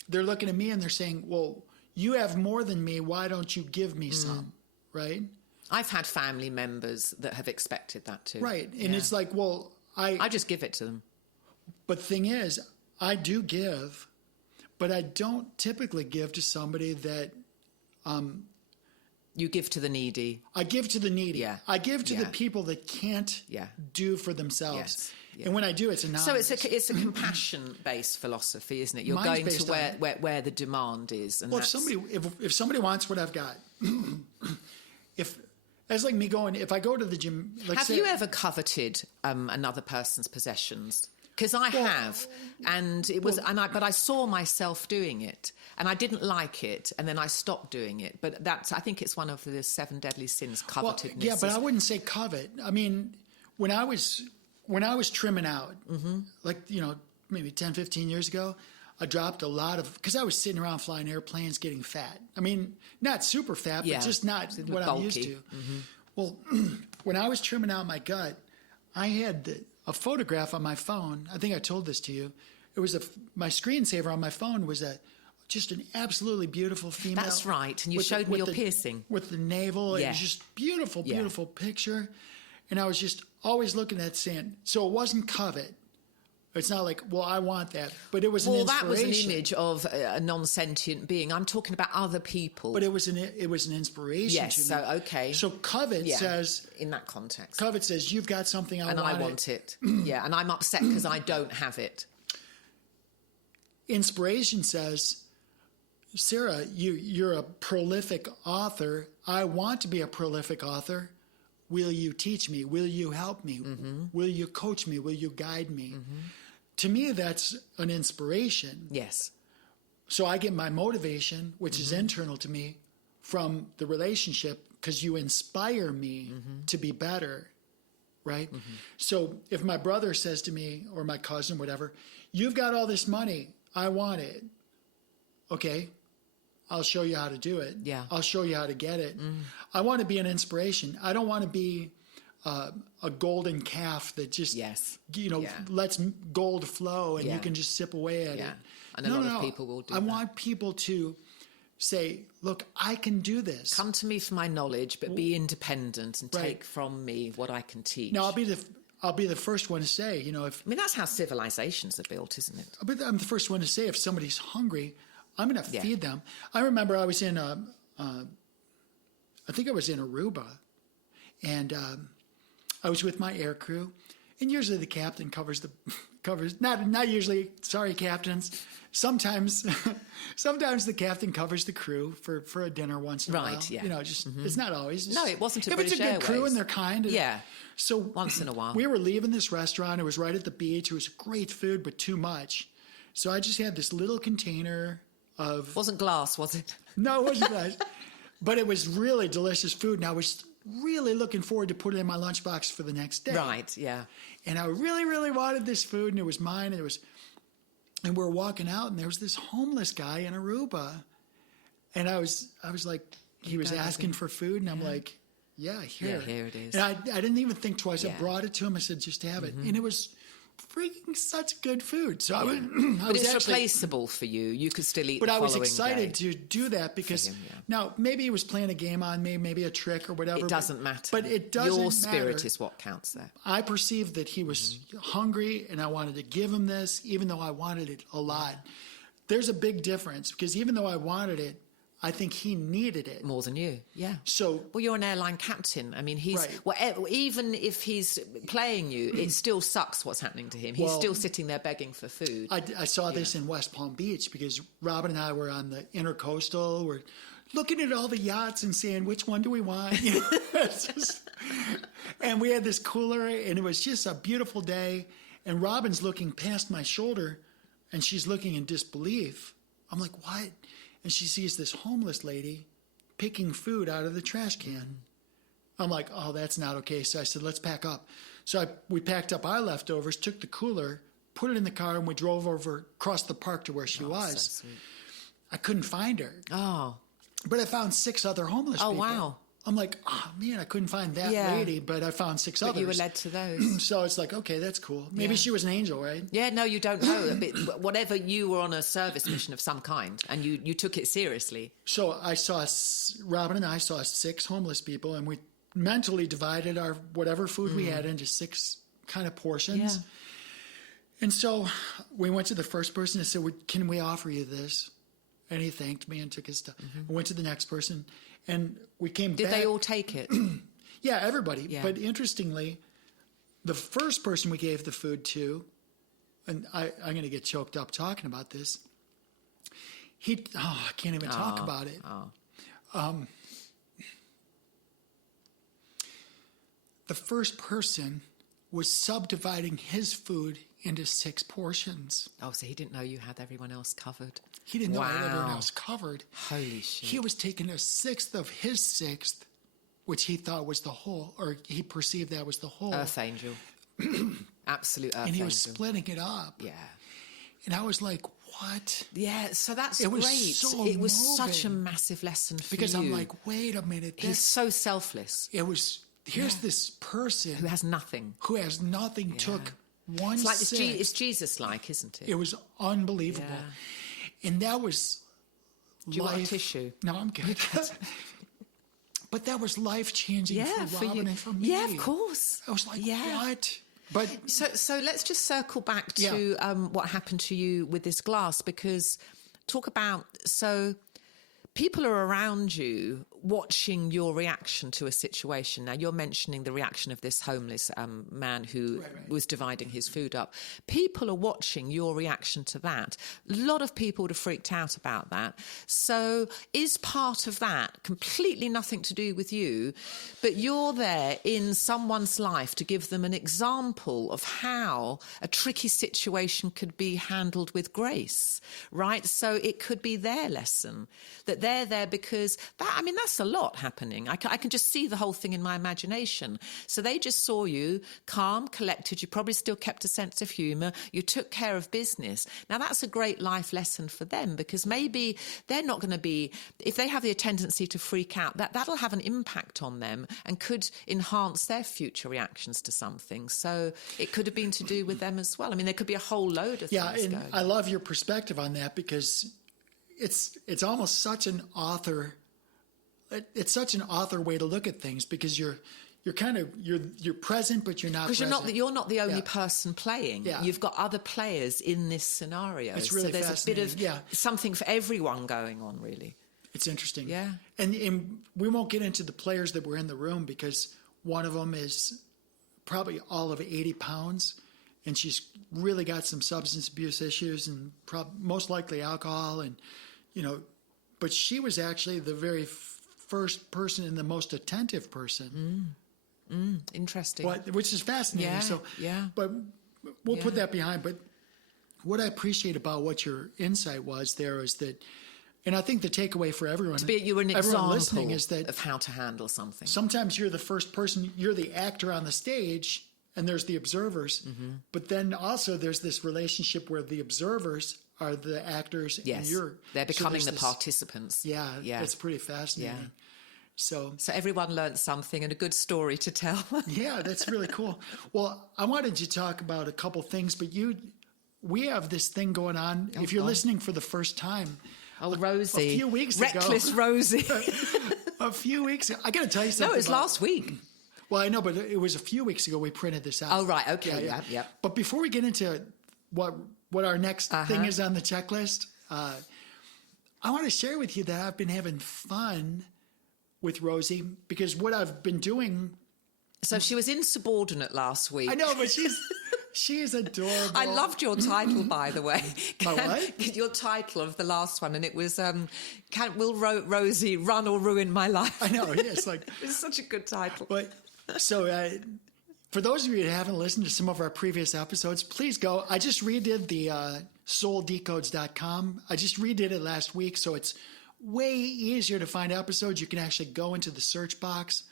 they're looking at me and they're saying, well, you have more than me. Why don't you give me some? Right. I've had family members that have expected that too. Right. And it's like, well, I just give it to them. But the thing is, I do give, but I don't typically give to somebody that you give to the needy. I give to the needy. Yeah. I give to the people that can't do for themselves. Yes. Yeah. And when I do, it's anonymous. So it's a compassion-based philosophy, isn't it? You're Mine's going to where the demand is. And well, if somebody wants what I've got, if I go to the gym, have you ever coveted another person's possessions? Because I have, and it was, but I saw myself doing it, and I didn't like it, and then I stopped doing it. But I think it's one of the 7 deadly sins, covetousness. Well, yeah, but I wouldn't say covet. I mean, when I was trimming out, like, maybe 10, 15 years ago, I dropped a lot of, because I was sitting around flying airplanes getting fat. I mean, not super fat, but just not what I'm used to. Well, when I was trimming out my gut, I had a photograph on my phone. I think I told this to you. It was my screensaver on my phone was just an absolutely beautiful female. That's right. And you showed me your piercing. With the navel. It was just beautiful, beautiful picture. And I was just always looking at saying, so it wasn't covet. It's not like, well, I want that. But it was an inspiration. Well, that was an image of a non-sentient being. I'm talking about other people. But it was an inspiration yes, to me. So, okay. So covet says... in that context. Covet says, you've got something, I want it. Yeah, and I'm upset because I don't have it. Inspiration says, Sarah, you're a prolific author. I want to be a prolific author. Will you teach me? Will you help me? Will you coach me? Will you guide me? To me, that's an inspiration. Yes. So I get my motivation, which is internal to me, from the relationship because you inspire me to be better, right? So if my brother says to me, or my cousin, whatever, you've got all this money, I want it. Okay, I'll show you how to do it. Yeah. I'll show you how to get it. I want to be an inspiration. I don't want to be a golden calf that just, lets gold flow and you can just sip away at it. And a lot of people will do that. I want people to say, look, I can do this. Come to me for my knowledge, but be independent and take from me what I can teach. Now, I'll be the first one to say, that's how civilizations are built, isn't it? I'm the first one to say, if somebody's hungry, I'm going to feed them. I remember I was in I think I was in Aruba, and I was with my air crew, and usually the captain covers not usually. Sorry, captains. Sometimes the captain covers the crew for a dinner once in a while. Right. Yeah. It's not always. No, it wasn't. If British it's a good Airways. crew and they're kind. So once in a while, we were leaving this restaurant. It was right at the beach. It was great food, but too much. So I just had this little container of. Wasn't glass, was it? No, it wasn't glass. But it was really delicious food, and I was really looking forward to putting it in my lunchbox for the next day. Right, yeah. And I really, really wanted this food, and it was mine, and we were walking out, and there was this homeless guy in Aruba, and I was like, he was asking for food, and I'm like, yeah, here. Yeah, here it is. And I didn't even think twice. I brought it to him. I said, just have it. And it was freaking such good food. So I was But it's actually replaceable for you. You could still eat. But the I was following excited day. to do that because For him, yeah. now maybe he was playing a game on me, maybe a trick or whatever. It doesn't matter. But it doesn't Your spirit matter. is what counts there. I perceived that he was hungry and I wanted to give him this, even though I wanted it a lot. There's a big difference because even though I wanted it, I think he needed it. More than you, yeah. So, well, you're an airline captain. I mean, he's Right. well, even if he's playing you, it still sucks what's happening to him. He's Well, still sitting there begging for food. I saw this in West Palm Beach because Robin and I were on the Intercoastal. We're looking at all the yachts and saying, which one do we want? You know, it's just- and we had this cooler, and it was just a beautiful day. And Robin's looking past my shoulder, and she's looking in disbelief. I'm like, what? And she sees this homeless lady picking food out of the trash can. I'm like, oh, that's not okay. So I said, let's pack up. So we packed up our leftovers, took the cooler, put it in the car, and we drove over across the park to where she was. So sweet. I couldn't find her. Oh, But I found 6 other homeless people. wow. I'm like, oh, man, I couldn't find that Yeah. lady, but I found 6 but others. you were led to those. So it's like, okay, that's cool. Maybe Yeah. she was an angel, right? Yeah, no, you don't know. Whatever, you were on a service mission of some kind, and you took it seriously. So I saw, Robin and I saw 6 homeless people, and we mentally divided our whatever food we had into 6 kind of portions. Yeah. And so we went to the first person and said, can we offer you this? And he thanked me and took his stuff. I went to the next person, and we came Did back. they all take it? Yeah, everybody. Yeah. But interestingly, the first person we gave the food to, and I'm going to get choked up talking about this. I can't even talk about it. The first person was subdividing his food into 6 portions. Oh, so he didn't know you had everyone else covered. He didn't know I had everyone Wow. else covered. Holy shit. He was taking 1/6 of his 1/6, which he thought was the whole, or he perceived that was the whole. Earth angel. Absolute earth and he angel. was splitting it up. Yeah. And I was like, what? Yeah, so that's It was great. so It was such a moving. massive lesson for Because you. I'm like, wait a minute. he's so selfless. Here's this person Who has nothing. who has nothing, took one It's like sixth. it's Jesus-like, isn't it? It was unbelievable. Yeah. And that was Do you life. want a tissue? No, I'm good. But that was life-changing for you. Robin and for me. Yeah, of course. I was like, Yeah. what? But So let's just circle back to what happened to you with this glass, because talk about, so people are around you watching your reaction to a situation. Now, you're mentioning the reaction of this homeless man who was dividing his food up. People are watching your reaction to that. A lot of people would have freaked out about that. So is part of that completely nothing to do with you, but you're there in someone's life to give them an example of how a tricky situation could be handled with grace, right? So it could be their lesson, that they're there because that's a lot happening. I can just see the whole thing in my imagination. So they just saw you calm, collected. You probably still kept a sense of humour. You took care of business. Now, that's a great life lesson for them, because maybe they're not going to be, if they have the tendency to freak out, that'll have an impact on them and could enhance their future reactions to something. So it could have been to do with them as well. I mean, there could be a whole load of things and going I love your perspective on that, because it's almost such an author. It's such an author way to look at things, because you're present, but you're not. Because you're not the only person playing. Yeah. You've got other players in this scenario. It's really so there's fascinating. a bit of something for everyone going on, really. It's interesting. Yeah. And we won't get into the players that were in the room, because one of them is probably all of 80 pounds, and she's really got some substance abuse issues and most likely alcohol, and but she was actually the very first person and the most attentive person. Interesting. Which is fascinating. Yeah, So, yeah. But we'll put that behind. But what I appreciate about what your insight was there is that, and I think the takeaway for everyone, You're an everyone example listening, is that of how to handle something. sometimes you're the first person, you're the actor on the stage, and there's the observers. Mm-hmm. But then also there's this relationship where the observers are the actors, Yes, and they're becoming so the there's participants. Yeah, Yeah. it's pretty fascinating. So everyone learned something and a good story to tell. yeah, that's really cool. Well, I wanted to talk about a couple things, but we have this thing going on. If you're listening for the first time, Rosie. A few weeks Reckless ago. Rosie. A few weeks ago. I got to tell you something. No, it was last week. Well, I know, but it was a few weeks ago we printed this out. Oh, right. Okay. Yeah. But before we get into what our next thing is on the checklist, I want to share with you that I've been having fun with Rosie because what I've been doing. So she was insubordinate last week. I know, but she is adorable. I loved your title, by the way. My what? Your title of the last one, and it was "Will Rosie run or ruin my life?" I know. Yes, like it's such a good title. But so for those of you who haven't listened to some of our previous episodes, please go. I just redid the souldecodes.com. I just redid it last week, so it's way easier to find episodes. You can actually go into the search box.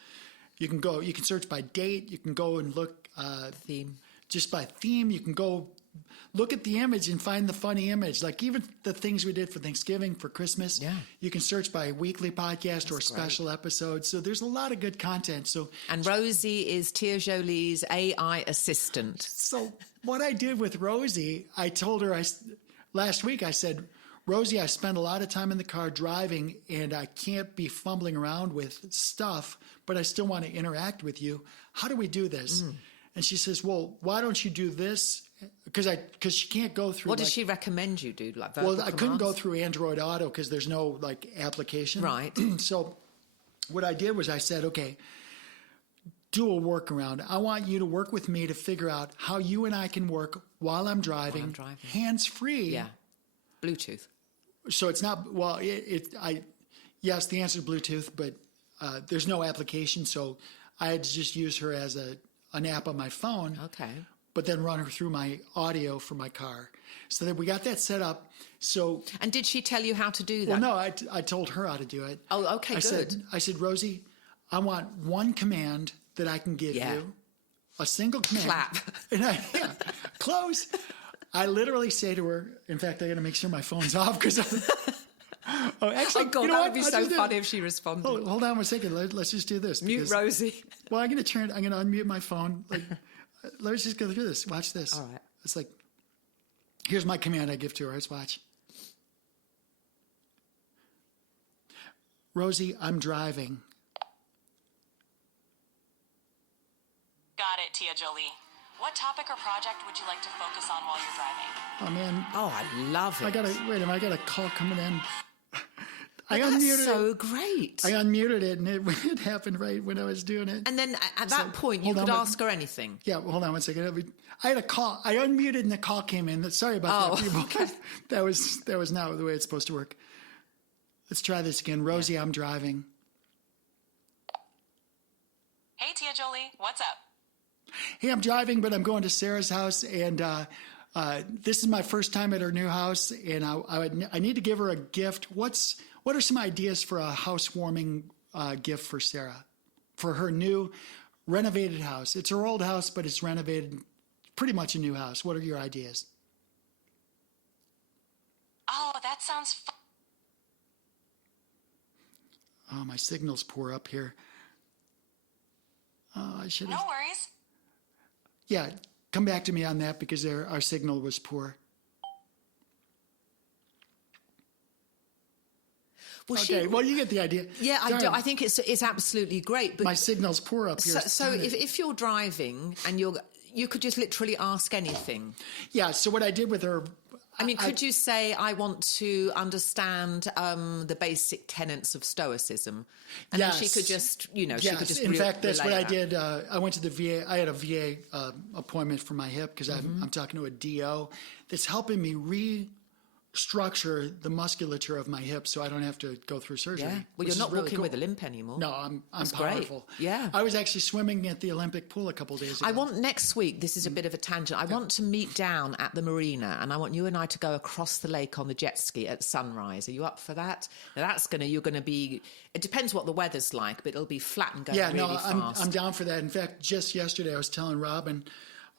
You can search by date. You can go and look Theme. Just by theme. You can go look at the image and find the funny image. Like even the things we did for Thanksgiving, for Christmas. Yeah. You can search by weekly podcast or special episodes. So there's a lot of good content. And Rosie is Tia Jolie's AI assistant. So what I did with Rosie, I told her last week, I said, Rosie, I spend a lot of time in the car driving and I can't be fumbling around with stuff, but I still want to interact with you. How do we do this? And she says, well, why don't you do this? Because she can't go through. What does she recommend you do? Like verbal I couldn't go commands? through Android Auto because there's no like application. Right. So what I did was I said, okay, do a workaround. I want you to work with me to figure out how you and I can work while I'm driving. Hands-free. Yeah. Bluetooth. So it's not, yes, the answer is Bluetooth, but there's no application. So I had to just use her as an app on my phone. Okay. But then run her through my audio for my car. So that we got that set up. And did she tell you how to do that? Well, no, I told her how to do it. Oh, okay, good. I said, Rosie, I want one command that I can give you. A single command. Clap. And close. I literally say to her, in fact, I got to make sure my phone's off because actually, God, you know that what? would be so funny if she responded. Hold on one second. Let's just do this. Mute Rosie. Well, I'm going to unmute my phone. Like, let's just go through this. Watch this. All right. It's like, here's my command I give to her. Let's watch. Rosie, I'm driving. Got it, Tia Jolie. What topic or project would you like to focus on while you're driving? Oh, man. Oh, I love it. I got a call coming in. I That's unmuted so it. great. I unmuted it, and it happened right when I was doing it. And then at that point, you could ask her anything. Yeah, well, hold on one second. I had a call. I unmuted, and the call came in. Sorry about that, people. That was not the way it's supposed to work. Let's try this again. Rosie, I'm driving. Hey, Tia Jolie, what's up? Hey, I'm driving, but I'm going to Sarah's house, and this is my first time at her new house, and I need to give her a gift. What are some ideas for a housewarming gift for Sarah, for her new renovated house? It's her old house, but it's renovated, pretty much a new house. What are your ideas? Oh, that sounds fun. Oh, my signal's poor up here. Oh, I should have. No worries. Yeah, come back to me on that because our signal was poor. Well, okay, well, you get the idea. Yeah, I do. I think it's absolutely great. But my signal's poor up here. So if you're driving and you could just literally ask anything. Yeah, so what I did with her... I mean, could you say, I want to understand the basic tenets of Stoicism? And then she could just, she could just in fact, that's what I that. did. I went to the VA. I had a VA appointment for my hip because I'm talking to a DO that's helping me restructure the musculature of my hip so I don't have to go through surgery. Yeah. Well, you're not really walking cool. with a limp anymore. No, I'm That's powerful. Great. Yeah. I was actually swimming at the Olympic pool a couple days ago. I want next week, this is a bit of a tangent, I want to meet down at the marina and I want you and I to go across the lake on the jet ski at sunrise. Are you up for that? Now you're going to be, it depends what the weather's like, but it'll be flat and going really fast. I'm down for that. In fact, just yesterday I was telling Robin,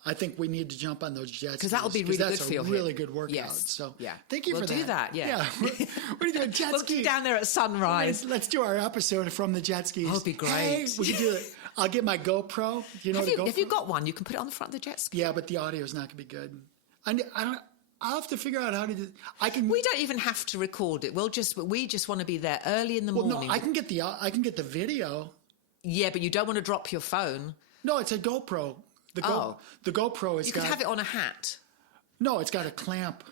I think we need to jump on those jet skis. Because that'll be really good for your hip. That's a really good workout. Yes. So yeah. Thank you we'll for that. We'll do that, yeah. What are you doing, jet We'll ski? be down there at sunrise. Let's do our episode from the jet skis. Oh, it'll be great. Hey, we can do it. I'll get my GoPro. You know the GoPro? Have you got one? You can put it on the front of the jet ski. Yeah, but the audio is not going to be good. I'll have to figure out how to do. We don't even have to record it. We just want to be there early in the morning. No, I can get the video. Yeah, but you don't want to drop your phone. No, it's a GoPro. The GoPro is. You could have it on a hat. No, it's got a clamp.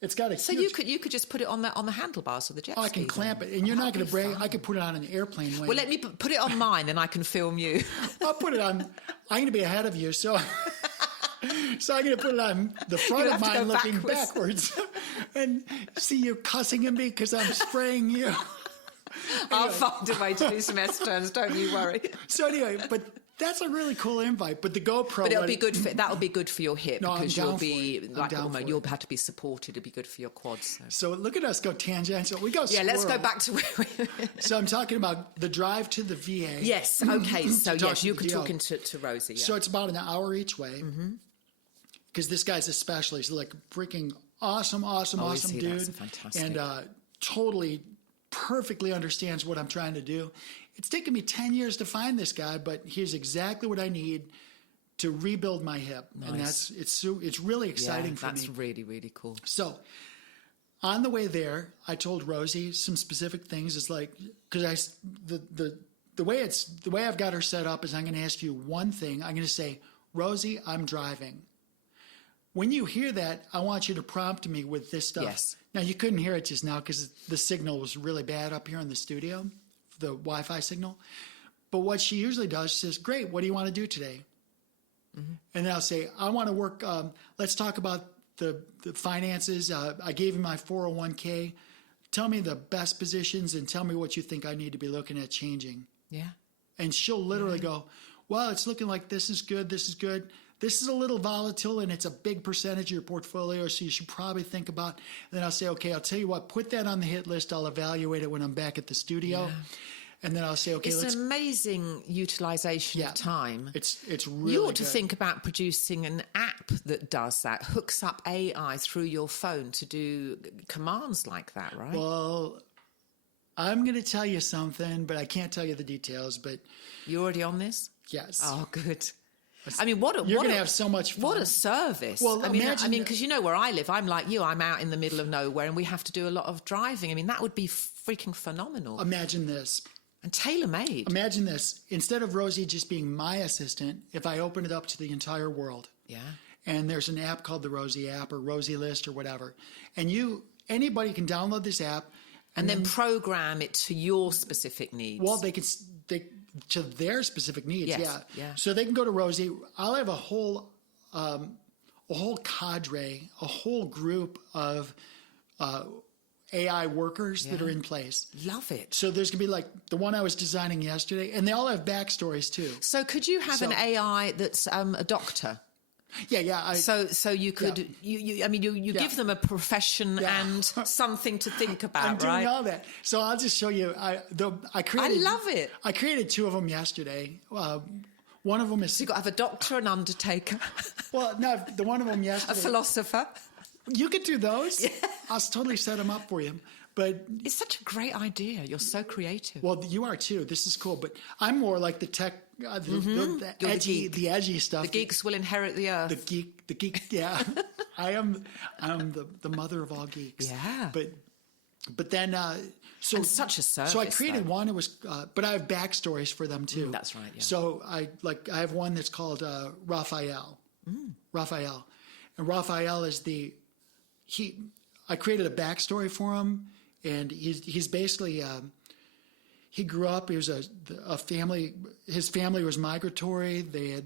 It's got a. So you could just put it on the handlebars of the jet ski. I can clamp it, and you're not going to break. I could put it on an airplane wing. Well, let me put it on mine, and I can film you. I'll put it on. I'm going to be ahead of you, so I'm going to put it on the front of mine, looking backwards, and see you cussing at me because I'm spraying you. Anyway. I'll find a way to do some S turns. Don't you worry. So anyway, but. That's a really cool invite, but the GoPro. But it'll be good that'll be good for your hip because you'll have to be supported. It'll be good for your quads. So look at us go tangential. We go. Yeah, let's go back to where we. So I'm talking about the drive to the VA. Yes. Okay. So yes, you can talk to Rosie. Yeah. So it's about an hour each way. Because this guy's a specialist, like freaking awesome dude, that's fantastic. And totally perfectly understands what I'm trying to do. It's taken me 10 years to find this guy, but here's exactly what I need to rebuild my hip. Nice. And it's really exciting for me. That's really, really cool. So on the way there, I told Rosie some specific things. It's like, because the way I've got her set up is I'm going to ask you one thing. I'm going to say, Rosie, I'm driving. When you hear that, I want you to prompt me with this stuff. Yes. Now, you couldn't hear it just now because the signal was really bad up here in the studio, the Wi-Fi signal. But what she usually does, she says, great, what do you want to do today? And then I'll say, I want to work, let's talk about the finances. I gave you my 401k. Tell me the best positions and tell me what you think I need to be looking at changing. Yeah. And she'll literally go, well, it's looking like this is good, this is good. This is a little volatile, and it's a big percentage of your portfolio, so you should probably think about. And then I'll say, okay, I'll tell you what, put that on the hit list. I'll evaluate it when I'm back at the studio. Yeah. And then I'll say, okay, it's an amazing utilization of time. It's really You ought to good. think about producing an app that does that, hooks up AI through your phone to do commands like that, right? Well, I'm going to tell you something, but I can't tell you the details. But you're already on this? Yes. Oh, good. I mean, you're going to have so much fun. What a service. Well, I mean, because you know where I live, I'm like you, I'm out in the middle of nowhere and we have to do a lot of driving. I mean, that would be freaking phenomenal. Imagine this. And tailor-made. Imagine this. Instead of Rosie just being my assistant, if I open it up to the entire world. Yeah. And there's an app called the Rosie app or Rosie List or whatever. And anybody can download this app. And then program it to your specific needs. Well, to their specific needs, yes, yeah. So they can go to Rosie. I'll have a whole cadre, a whole group of AI workers that are in place. Love it. So there's going to be like the one I was designing yesterday, and they all have backstories too. So could you have an AI that's a doctor? Yeah. So you could, you give them a profession and something to think about, I'm doing right? all that. So I'll just show you. I love it. I created two of them yesterday. One of them is... So you've got to have a doctor, an undertaker. Well, no, the one of them yesterday... A philosopher. You could do those. Yeah. I'll totally set them up for you. But it's such a great idea. You're so creative. Well, you are too. This is cool. But I'm more like the tech, the edgy stuff. The geeks will inherit the earth. The geek. Yeah, I'm the mother of all geeks. Yeah. But then so and such a service. So I created one. It was, but I have backstories for them too. That's right. Yeah. So I have one that's called Raphael. Raphael, and Raphael is I created a backstory for him, and he's basically he grew up. He was a family. His family was migratory. They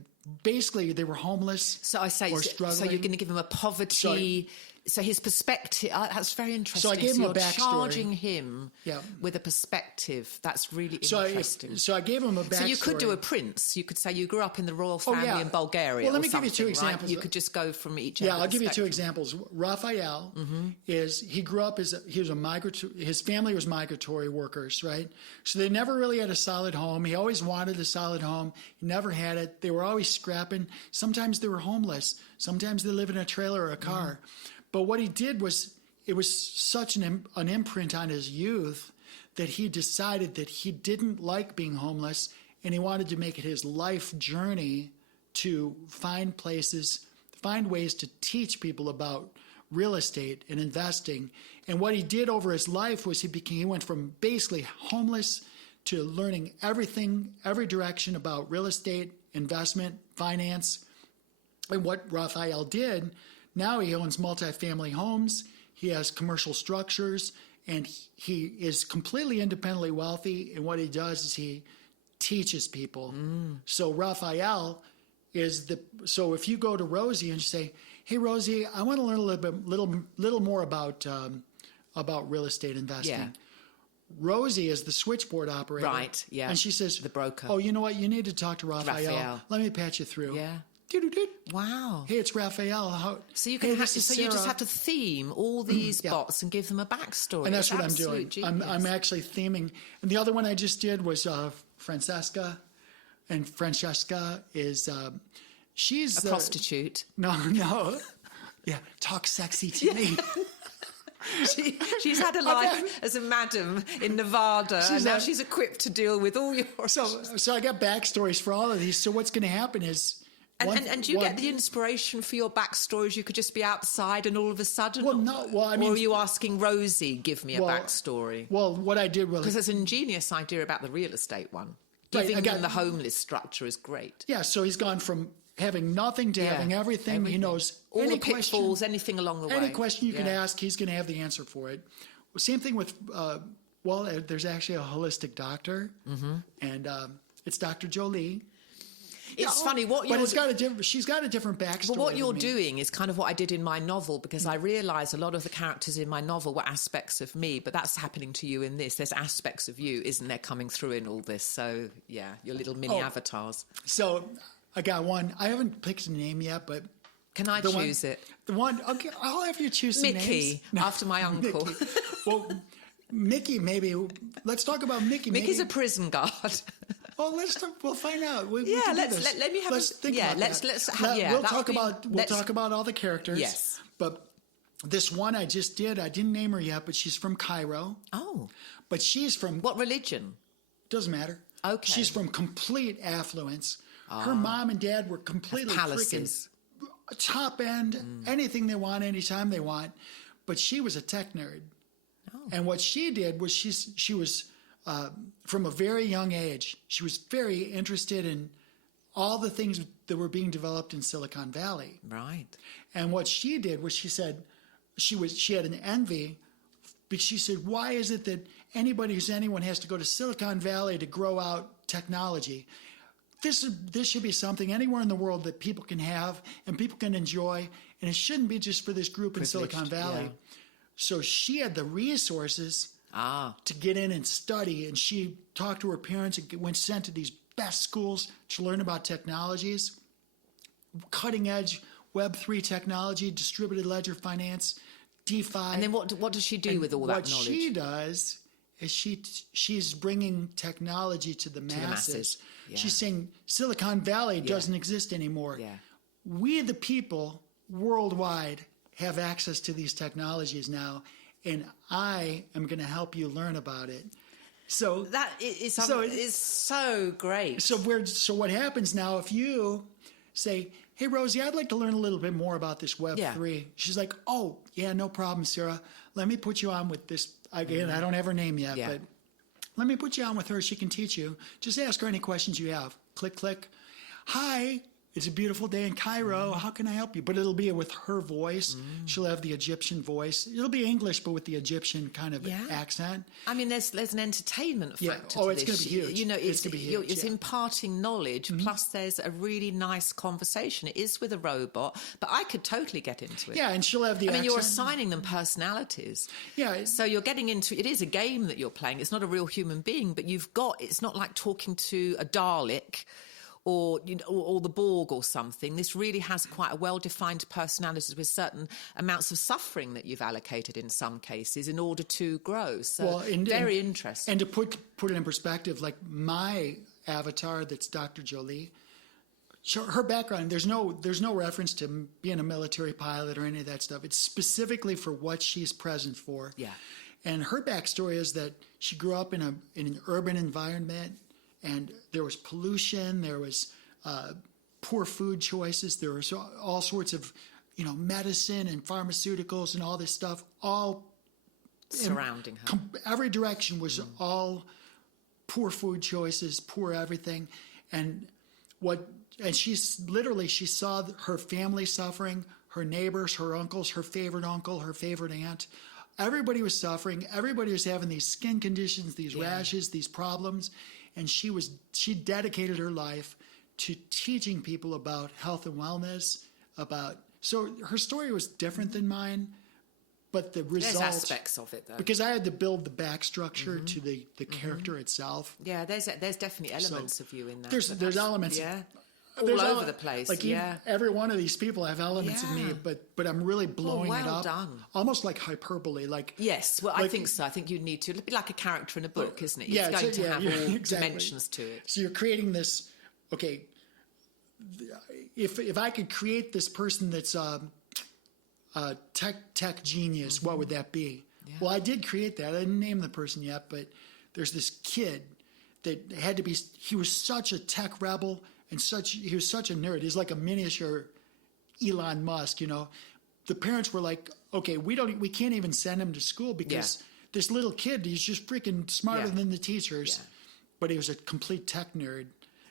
were homeless. So I say, or struggling. so you're going to give him a poverty So his perspective, that's very interesting. So I gave him you're a backstory. charging him Yeah. with a perspective. That's really So interesting. I gave him a backstory. So you could do a prince. You could say you grew up in the royal family in Bulgaria. Well, let me or give you two something, right? examples. You could just go from each. Yeah, end I'll of the give you two spectrum. examples. Raphael he grew up he was a migratory. His family was migratory workers, right? So they never really had a solid home. He always wanted a solid home. He never had it. They were always scrapping. Sometimes they were homeless. Sometimes they lived in a trailer or a car. But what he did was, it was such an imprint on his youth that he decided that he didn't like being homeless, and he wanted to make it his life journey to find ways to teach people about real estate and investing. And what he did over his life was he went from basically homeless to learning everything, every direction about real estate, investment, finance. And what Raphael did, now he owns multifamily homes, he has commercial structures, and he is completely independently wealthy. And what he does is he teaches people. So Raphael so if you go to Rosie and you say, "Hey Rosie, I want to learn a little more about real estate investing." Yeah. Rosie is the switchboard operator. Right, yeah. And she says, The broker. "Oh, you know what? You need to talk to Raphael. Let me patch you through." Yeah. Doo-doo-doo. Wow. Hey, it's Raphael. So you Hey, can this is you just Sarah. have to theme all these bots and give them a backstory. And that's It's what I'm absolute doing. I'm genius. actually theming. And the other one I just did was Francesca. And Francesca is, she's a prostitute. No. Yeah, talk sexy to me. She's had a life as a madam in Nevada, and now she's equipped to deal with all your... So I got backstories for all of these. So what's going to happen is... And you get the inspiration for your backstories? You could just be outside and all of a sudden... Well, no, well, I mean... Or are you asking Rosie, give me a backstory? Well, what I did was... Because there's an ingenious idea about the real estate one. Right, Giving them the homeless structure is great. Yeah, so he's gone from having nothing to having everything. He knows all any the pitfalls, anything along the way. Any question you can ask, he's going to have the answer for it. Same thing with, there's actually a holistic doctor, and it's Dr. Jolie. It's funny what you're... But she's got a different backstory. But what you're doing is kind of what I did in my novel, because I realised a lot of the characters in my novel were aspects of me, but that's happening to you in this. There's aspects of you, isn't there, coming through in all this? So, yeah, your little mini avatars. So I got one. I haven't picked a name yet, but... Can I choose it? The one... Okay, I'll have you choose some names. Mickey, after my uncle. Mickey. Well, Mickey, maybe... Let's talk about Mickey. Mickey's a prison guard. Oh, we'll find out. Let me have. Let's think about that. We'll talk about all the characters. Yes. But this one I just did, I didn't name her yet, but she's from Cairo. Oh. But she's from what religion? Doesn't matter. Okay. She's from complete affluence. Her mom and dad were completely palaces. Freaking top end, anything they want, anytime they want. But she was a tech nerd. Oh. And what she did was she was from a very young age, she was very interested in all the things that were being developed in Silicon Valley. Right. And what she did was she said she had an envy, because she said, why is it that anyone has to go to Silicon Valley to grow out technology? This should be something anywhere in the world that people can have and people can enjoy, and it shouldn't be just for this group in Silicon Valley. Yeah. So she had the resources to get in and study, and she talked to her parents and went sent to these best schools to learn about technologies, cutting edge Web3 technology, distributed ledger finance, DeFi. And then what does she do with all that knowledge? What she does is she's bringing technology to the masses. Yeah. She's saying Silicon Valley doesn't exist anymore. Yeah. We, the people, worldwide, have access to these technologies now, and I am going to help you learn about it. So that is so great. So what happens now if you say, hey, Rosie, I'd like to learn a little bit more about this Web3. Yeah. She's like, oh, yeah, no problem, Sarah. Let me put you on with this. Again, I don't have her name yet, but let me put you on with her. She can teach you. Just ask her any questions you have. Click, click. Hi, it's a beautiful day in Cairo. How can I help you? But it'll be with her voice. She'll have the Egyptian voice. It'll be English, but with the Egyptian kind of accent. I mean, there's an entertainment factor to it's going to be huge. You know, it's going to be huge. It's imparting knowledge, plus there's a really nice conversation. It is with a robot, but I could totally get into it. Yeah, and she'll have the accent. I mean, you're assigning them personalities. Yeah. So you're getting into, it is a game that you're playing. It's not a real human being, but it's not like talking to a Dalek or the Borg or something. This really has quite a well-defined personality with certain amounts of suffering that you've allocated in some cases in order to grow. So very interesting. And to put it in perspective, like my avatar, that's Dr. Jolie, her background, there's no reference to being a military pilot or any of that stuff. It's specifically for what she's present for. Yeah. And her backstory is that she grew up in an urban environment, and there was pollution, there was poor food choices, there was all sorts of, medicine and pharmaceuticals and all this stuff, all surrounding her. Every direction was all poor food choices, poor everything, and she saw her family suffering, her neighbors, her uncles, her favorite uncle, her favorite aunt. Everybody was suffering. Everybody was having these skin conditions, these rashes, these problems. And she dedicated her life to teaching people about health and wellness, so her story was different than mine, but the result... There's aspects of it, though. Because I had to build the back structure to the character itself. Yeah, there's definitely elements of you in that. There's elements... Yeah. All over the place. Like every one of these people have elements of me, but I'm really blowing it up. Done. Almost like hyperbole. Yes, I think so. I think you need to. It'd be like a character in a book, isn't it? It's going to have all dimensions to it. So you're creating this. Okay, if I could create this person that's a tech genius, what would that be? Yeah. Well, I did create that. I didn't name the person yet, but there's this kid that had to be. He was such a tech rebel. And he was such a nerd. He's like a miniature Elon Musk, The parents were like, okay, we can't even send him to school because this little kid, he's just freaking smarter than the teachers. Yeah. But he was a complete tech nerd.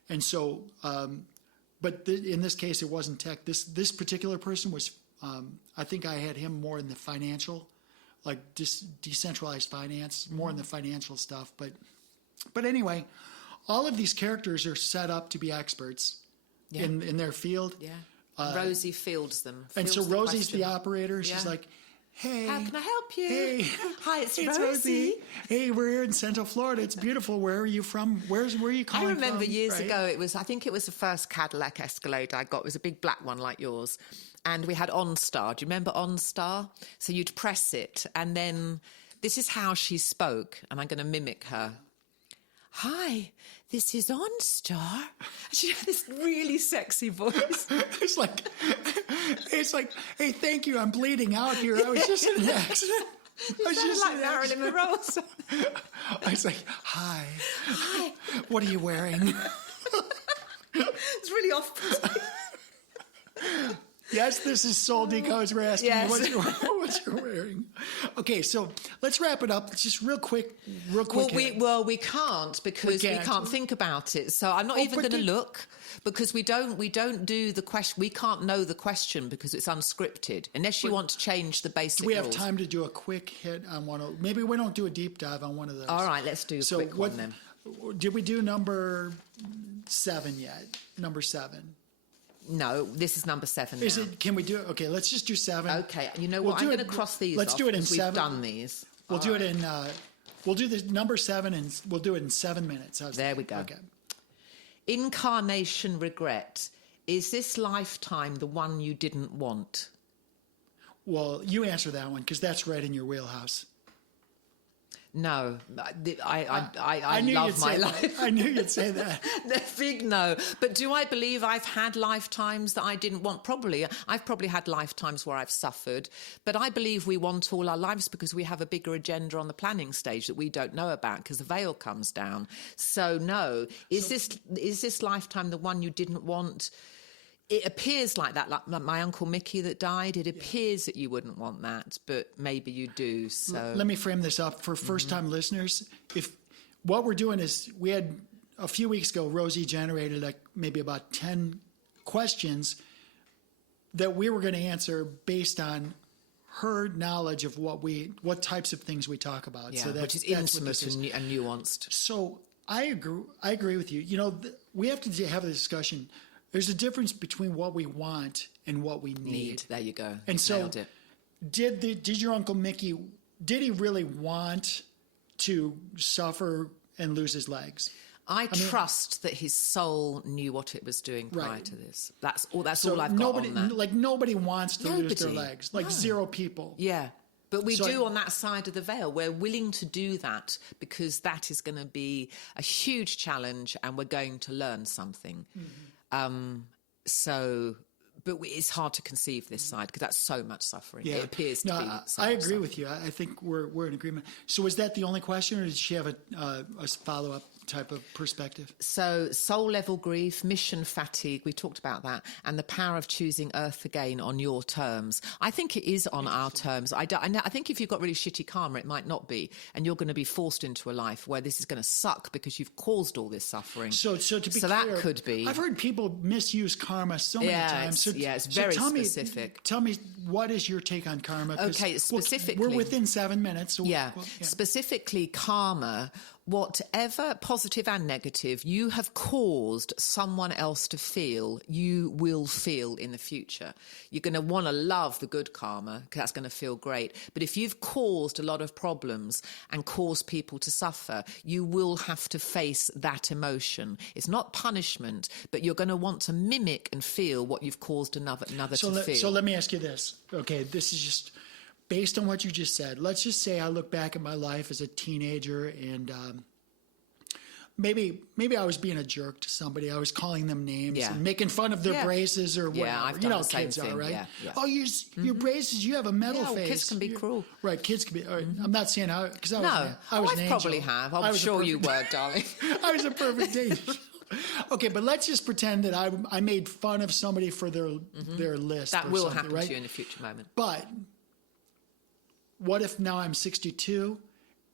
And so, in this case, it wasn't tech. This particular person was, I think I had him more in the financial, like decentralized finance, more in the financial stuff. But anyway, all of these characters are set up to be experts in their field. Yeah. Rosie fields them. And so Rosie's the operator. She's like, hey. How can I help you? Hey. Hi, it's Rosie. Hey, we're here in Central Florida. It's beautiful. Where are you from? Where are you calling from? I remember years ago, I think it was the first Cadillac Escalade I got. It was a big black one like yours. And we had OnStar. Do you remember OnStar? So you'd press it. And then this is how she spoke. And I'm going to mimic her. Hi, this is OnStar. She had this really sexy voice. It's like, hey, thank you. I'm bleeding out here. I was just in an accident. You sounded like Marilyn Monroe. I was like, hi. What are you wearing? It's really off-putting. Yes, this is Soul Decodes. We're asking you what you're wearing. Okay, so let's wrap it up. Just real quick. We can't because we can't think about it. So I'm not even going to look because we don't do the question. We can't know the question because it's unscripted unless you want to change the basic. Do we have time to do a quick hit on one of? Maybe we don't do a deep dive on one of those. All right, let's do a quick one then. Did we do number 7 yet? Number 7. No, this is number 7 now. Is it? Can we do it? Okay, let's just do 7. Okay, you know what? I'm going to cross these Let's off do it in 7. We've done these. We'll do it in... we'll do the number 7 and we'll do it in 7 minutes. There we go. Okay. Incarnation regret. Is this lifetime the one you didn't want? Well, you answer that one because that's right in your wheelhouse. No, I love my life. I knew you'd say that. The big no. But do I believe I've had lifetimes that I didn't want? Probably. I've probably had lifetimes where I've suffered. But I believe we want all our lives because we have a bigger agenda on the planning stage that we don't know about because the veil comes down. So no. Is this lifetime the one you didn't want? It appears like that, like my Uncle Mickey that died. It appears that you wouldn't want that, but maybe you do. So let me frame this up for first-time listeners. If what we're doing is we had a few weeks ago, Rosie generated like maybe about 10 questions that we were going to answer based on her knowledge of what types of things we talk about. Yeah, So which is intimate and nuanced. So I agree with you. You know, we have to have a discussion. There's a difference between what we want and what we need. There you go. And so Nailed it. did your Uncle Mickey, did he really want to suffer and lose his legs? I trust that his soul knew what it was doing prior to this. That's all I've got on that. Like nobody wants to lose their legs. Like zero people. Yeah. But we do on that side of the veil. We're willing to do that because that is going to be a huge challenge and we're going to learn something. But it's hard to conceive this side because that's so much suffering. Yeah. It appears to be so I much agree with you. I think we're in agreement. So was that the only question, or did she have a follow-up type of perspective? So soul level grief, mission fatigue, we talked about that, and the power of choosing earth again on your terms. I think it is on our terms. I think if you've got really shitty karma, it might not be, and you're going to be forced into a life where this is going to suck because you've caused all this suffering. So to be clear, that could be. I've heard people misuse karma so many times. It's very specific. Tell me, what is your take on karma? Okay, specifically. We're within 7 minutes. So Specifically karma, whatever positive and negative you have caused someone else to feel, you will feel in the future. You're going to want to love the good karma because that's going to feel great. But if you've caused a lot of problems and caused people to suffer, you will have to face that emotion. It's not punishment, but you're going to want to mimic and feel what you've caused another to feel. So let me ask you this. Okay, this is just based on what you just said. Let's just say I look back at my life as a teenager and maybe I was being a jerk to somebody. I was calling them names and making fun of their braces or whatever. I've done the same kids thing. are, right? Yeah. Oh, your braces, you have a metal face. Kids can be cruel. Right, kids can be. All right, I'm not saying how, because I was an angel. Probably have. I'm sure you were, darling. I was a perfect angel. Okay, but let's just pretend that I made fun of somebody for their list. That will happen right? to you in a future moment. But what if now I'm 62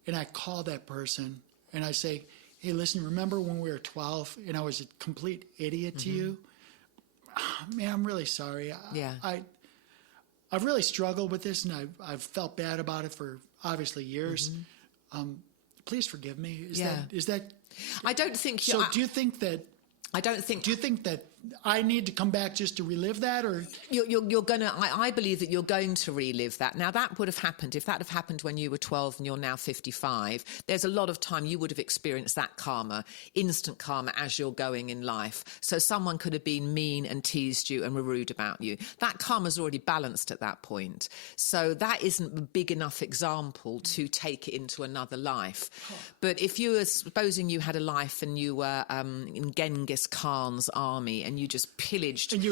and I call that person and I say, hey, listen, remember when we were 12 and I was a complete idiot to you? Oh, man, I'm really sorry. I've really struggled with this and I've felt bad about it for obviously years. Please forgive me. Is that? I don't think. So do you think that? I don't think. Do you think that I need to come back just to relive that, or you're gonna? I believe that you're going to relive that. Now that would have happened if that had happened when you were 12 and you're now 55. There's a lot of time you would have experienced that karma, instant karma, as you're going in life. So someone could have been mean and teased you and were rude about you. That karma's already balanced at that point. So that isn't a big enough example to take it into another life. But if you were supposing you had a life and you were in Genghis Khan's army and you just pillaged and you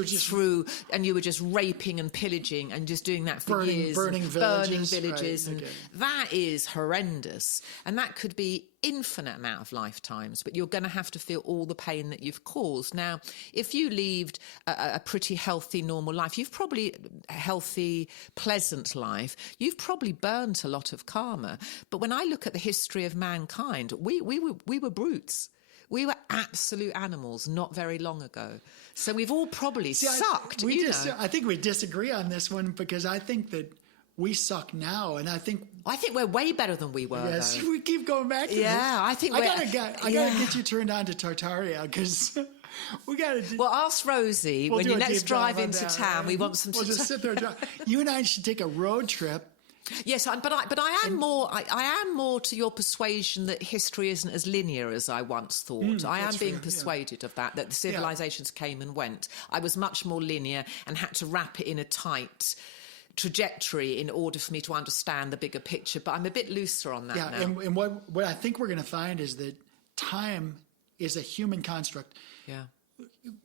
were just raping and pillaging and just doing that for years, burning villages, and that is horrendous. And that could be infinite amount of lifetimes, but you're going to have to feel all the pain that you've caused. Now, if you lived a pretty healthy, normal life, you've probably healthy, pleasant life, you've probably burnt a lot of karma. But when I look at the history of mankind, we were brutes. We were absolute animals not very long ago. So we've all probably sucked. I think we disagree on this one because I think that we suck now, and I think we're way better than we were. Yes, though. we keep going back to this. Yeah, I think I gotta get you turned on to Tartaria because we gotta. Well, ask Rosie when you next drive into town. Right? We want some. We'll just sit there. You and I should take a road trip. Yes, but I am more. I am more to your persuasion that history isn't as linear as I once thought. I am being persuaded of that the civilizations came and went. I was much more linear and had to wrap it in a tight trajectory in order for me to understand the bigger picture. But I'm a bit looser on that now. And what I think we're going to find is that time is a human construct. Yeah.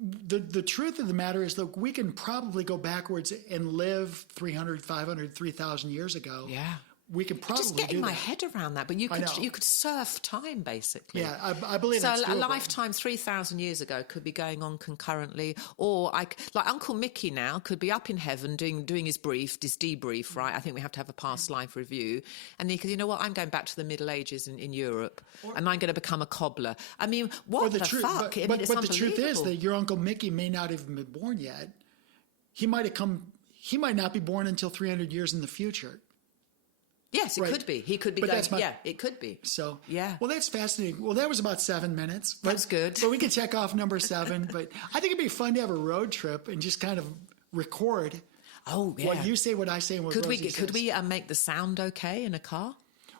The truth of the matter is, look, we can probably go backwards and live 300, 500, 3,000 years ago. Yeah. we can probably just getting do my that. head around that, but you could surf time basically. Yeah, I believe so. that's A doable. lifetime 3,000 years ago could be going on concurrently, or like Uncle Mickey now could be up in heaven doing his debrief, right? I think we have to have a past life review, and because you know what, I'm going back to the Middle Ages in Europe, and I'm going to become a cobbler. I mean, what the fuck? But the truth is that your Uncle Mickey may not even be born yet. He might not be born until 300 years in the future. Yes, it could be. He could be going, it could be. So, yeah. Well, that's fascinating. Well, that was about 7 minutes. That's good. But we can check off number 7. But I think it'd be fun to have a road trip and just kind of record what you say, what I say, and what Rosie says. Could we make the sound okay in a car?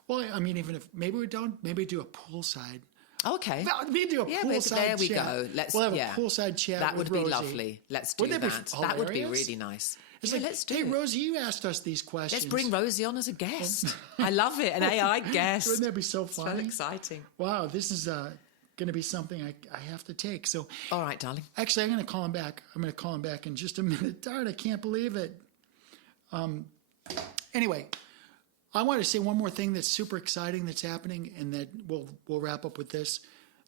Well, I mean, even if, maybe we don't, maybe do a poolside. Okay. We do a poolside chat. There we go. We'll have a poolside chat that with would be Rosie. lovely. Let's do that. That would be really nice. It's like, let's do hey, it. Rosie, you asked us these questions. Let's bring Rosie on as a guest. I love it, an AI guest. Wouldn't that be so fun? It's so exciting. Wow, this is going to be something I have to take. So, all right, darling. Actually, I'm going to call him back. I'm going to call him back in just a minute. Darn, I can't believe it. Anyway, I want to say one more thing that's super exciting that's happening, and that we'll wrap up with this.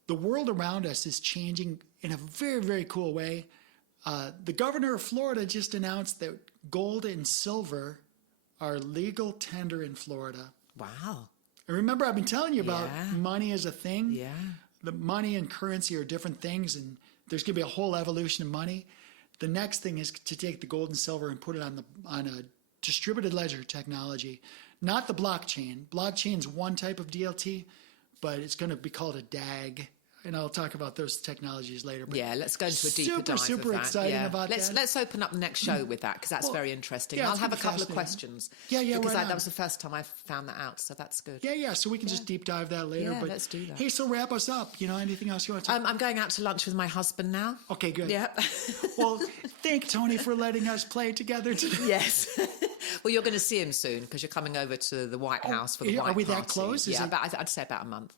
The world around us is changing in a very, very cool way. The governor of Florida just announced that gold and silver are legal tender in Florida. Wow. And remember, I've been telling you about money as a thing. Yeah. The money and currency are different things, and there's going to be a whole evolution of money. The next thing is to take the gold and silver and put it on a distributed ledger technology, not the blockchain. Blockchain's one type of DLT, but it's going to be called a DAG. And I'll talk about those technologies later. But let's go into a deeper dive super of that. exciting about that. Let's open up the next show with that, because that's very interesting. I'll have a couple of questions. Because that was the first time I found that out, so that's good. Yeah, so we can just deep dive that later. Yeah, but let's do that. Hey, so wrap us up. Anything else you want to talk I'm going out to lunch with my husband now. Okay, good. Yeah. Well, thank Tony for letting us play together today. Yes. Well, you're going to see him soon, because you're coming over to the White House for the White Party. Are we that close? I'd say about a month.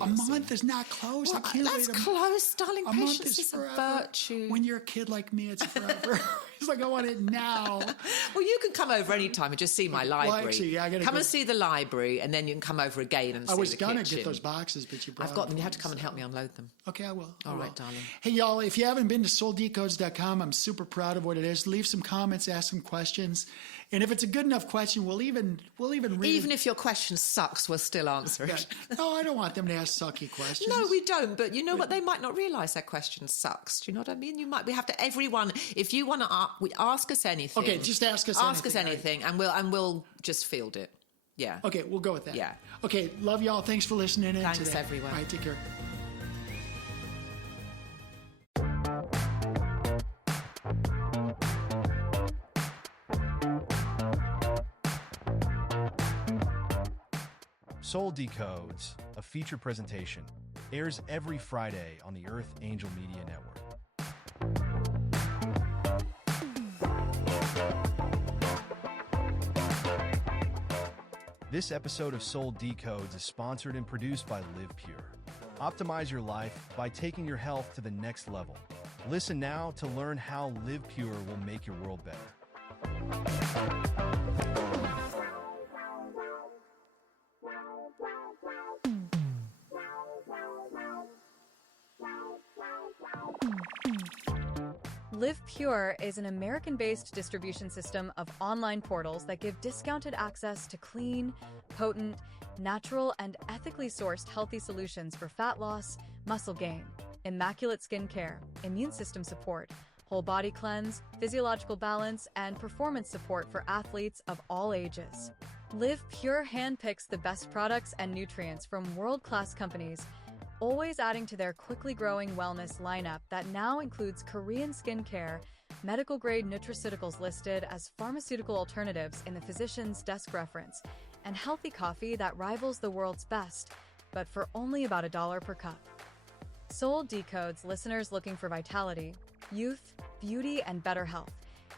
A month is not close. Well, I can't that's wait close, darling. A Patience month is is a forever. virtue. When you're a kid like me, it's forever. It's like I want it now. Well, you can come over any time and just see my library. Actually, I gotta come go. and see the library, and then you can come over again and see the kitchen. I was gonna get those boxes, but you brought I've got them. them. You have to come and help me unload them. Okay, I will. All right, darling. Hey, y'all, if you haven't been to souldecodes.com, I'm super proud of what it is. Leave some comments, ask some questions. And if it's a good enough question, we'll even read Even if your question sucks, we'll still answer it. No, I don't want them to ask sucky questions. No, we don't. But you know what? They might not realise their question sucks. Do you know what I mean? We have to, everyone, if you want to ask us anything. Okay, just ask us anything. And we'll just field it. Yeah. Okay, we'll go with that. Yeah. Okay, love y'all. Thanks for listening in Thanks, today. everyone. All right, take care. Soul Decodes, a feature presentation, airs every Friday on the Earth Angel Media Network. This episode of Soul Decodes is sponsored and produced by Live Pure. Optimize your life by taking your health to the next level. Listen now to learn how Live Pure will make your world better. Live Pure is an American-based distribution system of online portals that give discounted access to clean, potent, natural, and ethically sourced healthy solutions for fat loss, muscle gain, immaculate skin care, immune system support, whole body cleanse, physiological balance, and performance support for athletes of all ages. Live Pure handpicks the best products and nutrients from world-class companies, always adding to their quickly growing wellness lineup that now includes Korean skincare, medical-grade nutraceuticals listed as pharmaceutical alternatives in the physician's desk reference, and healthy coffee that rivals the world's best, but for only about $1 per cup. Soul Decodes listeners looking for vitality, youth, beauty, and better health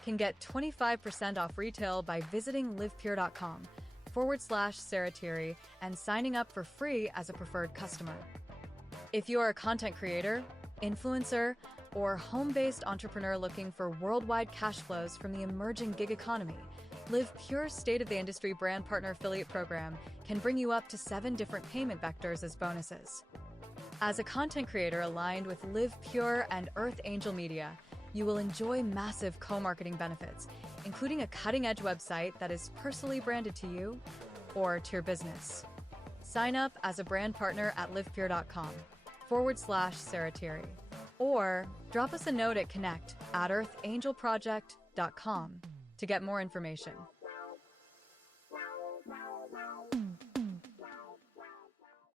can get 25% off retail by visiting livepure.com/Sarah Tirri and signing up for free as a preferred customer. If you are a content creator, influencer, or home-based entrepreneur looking for worldwide cash flows from the emerging gig economy, Live Pure's state-of-the-industry brand partner affiliate program can bring you up to 7 different payment vectors as bonuses. As a content creator aligned with Live Pure and Earth Angel Media, you will enjoy massive co-marketing benefits, including a cutting-edge website that is personally branded to you or to your business. Sign up as a brand partner at livepure.com/Sarah Tirri, or drop us a note at connect@earthangelproject.com to get more information.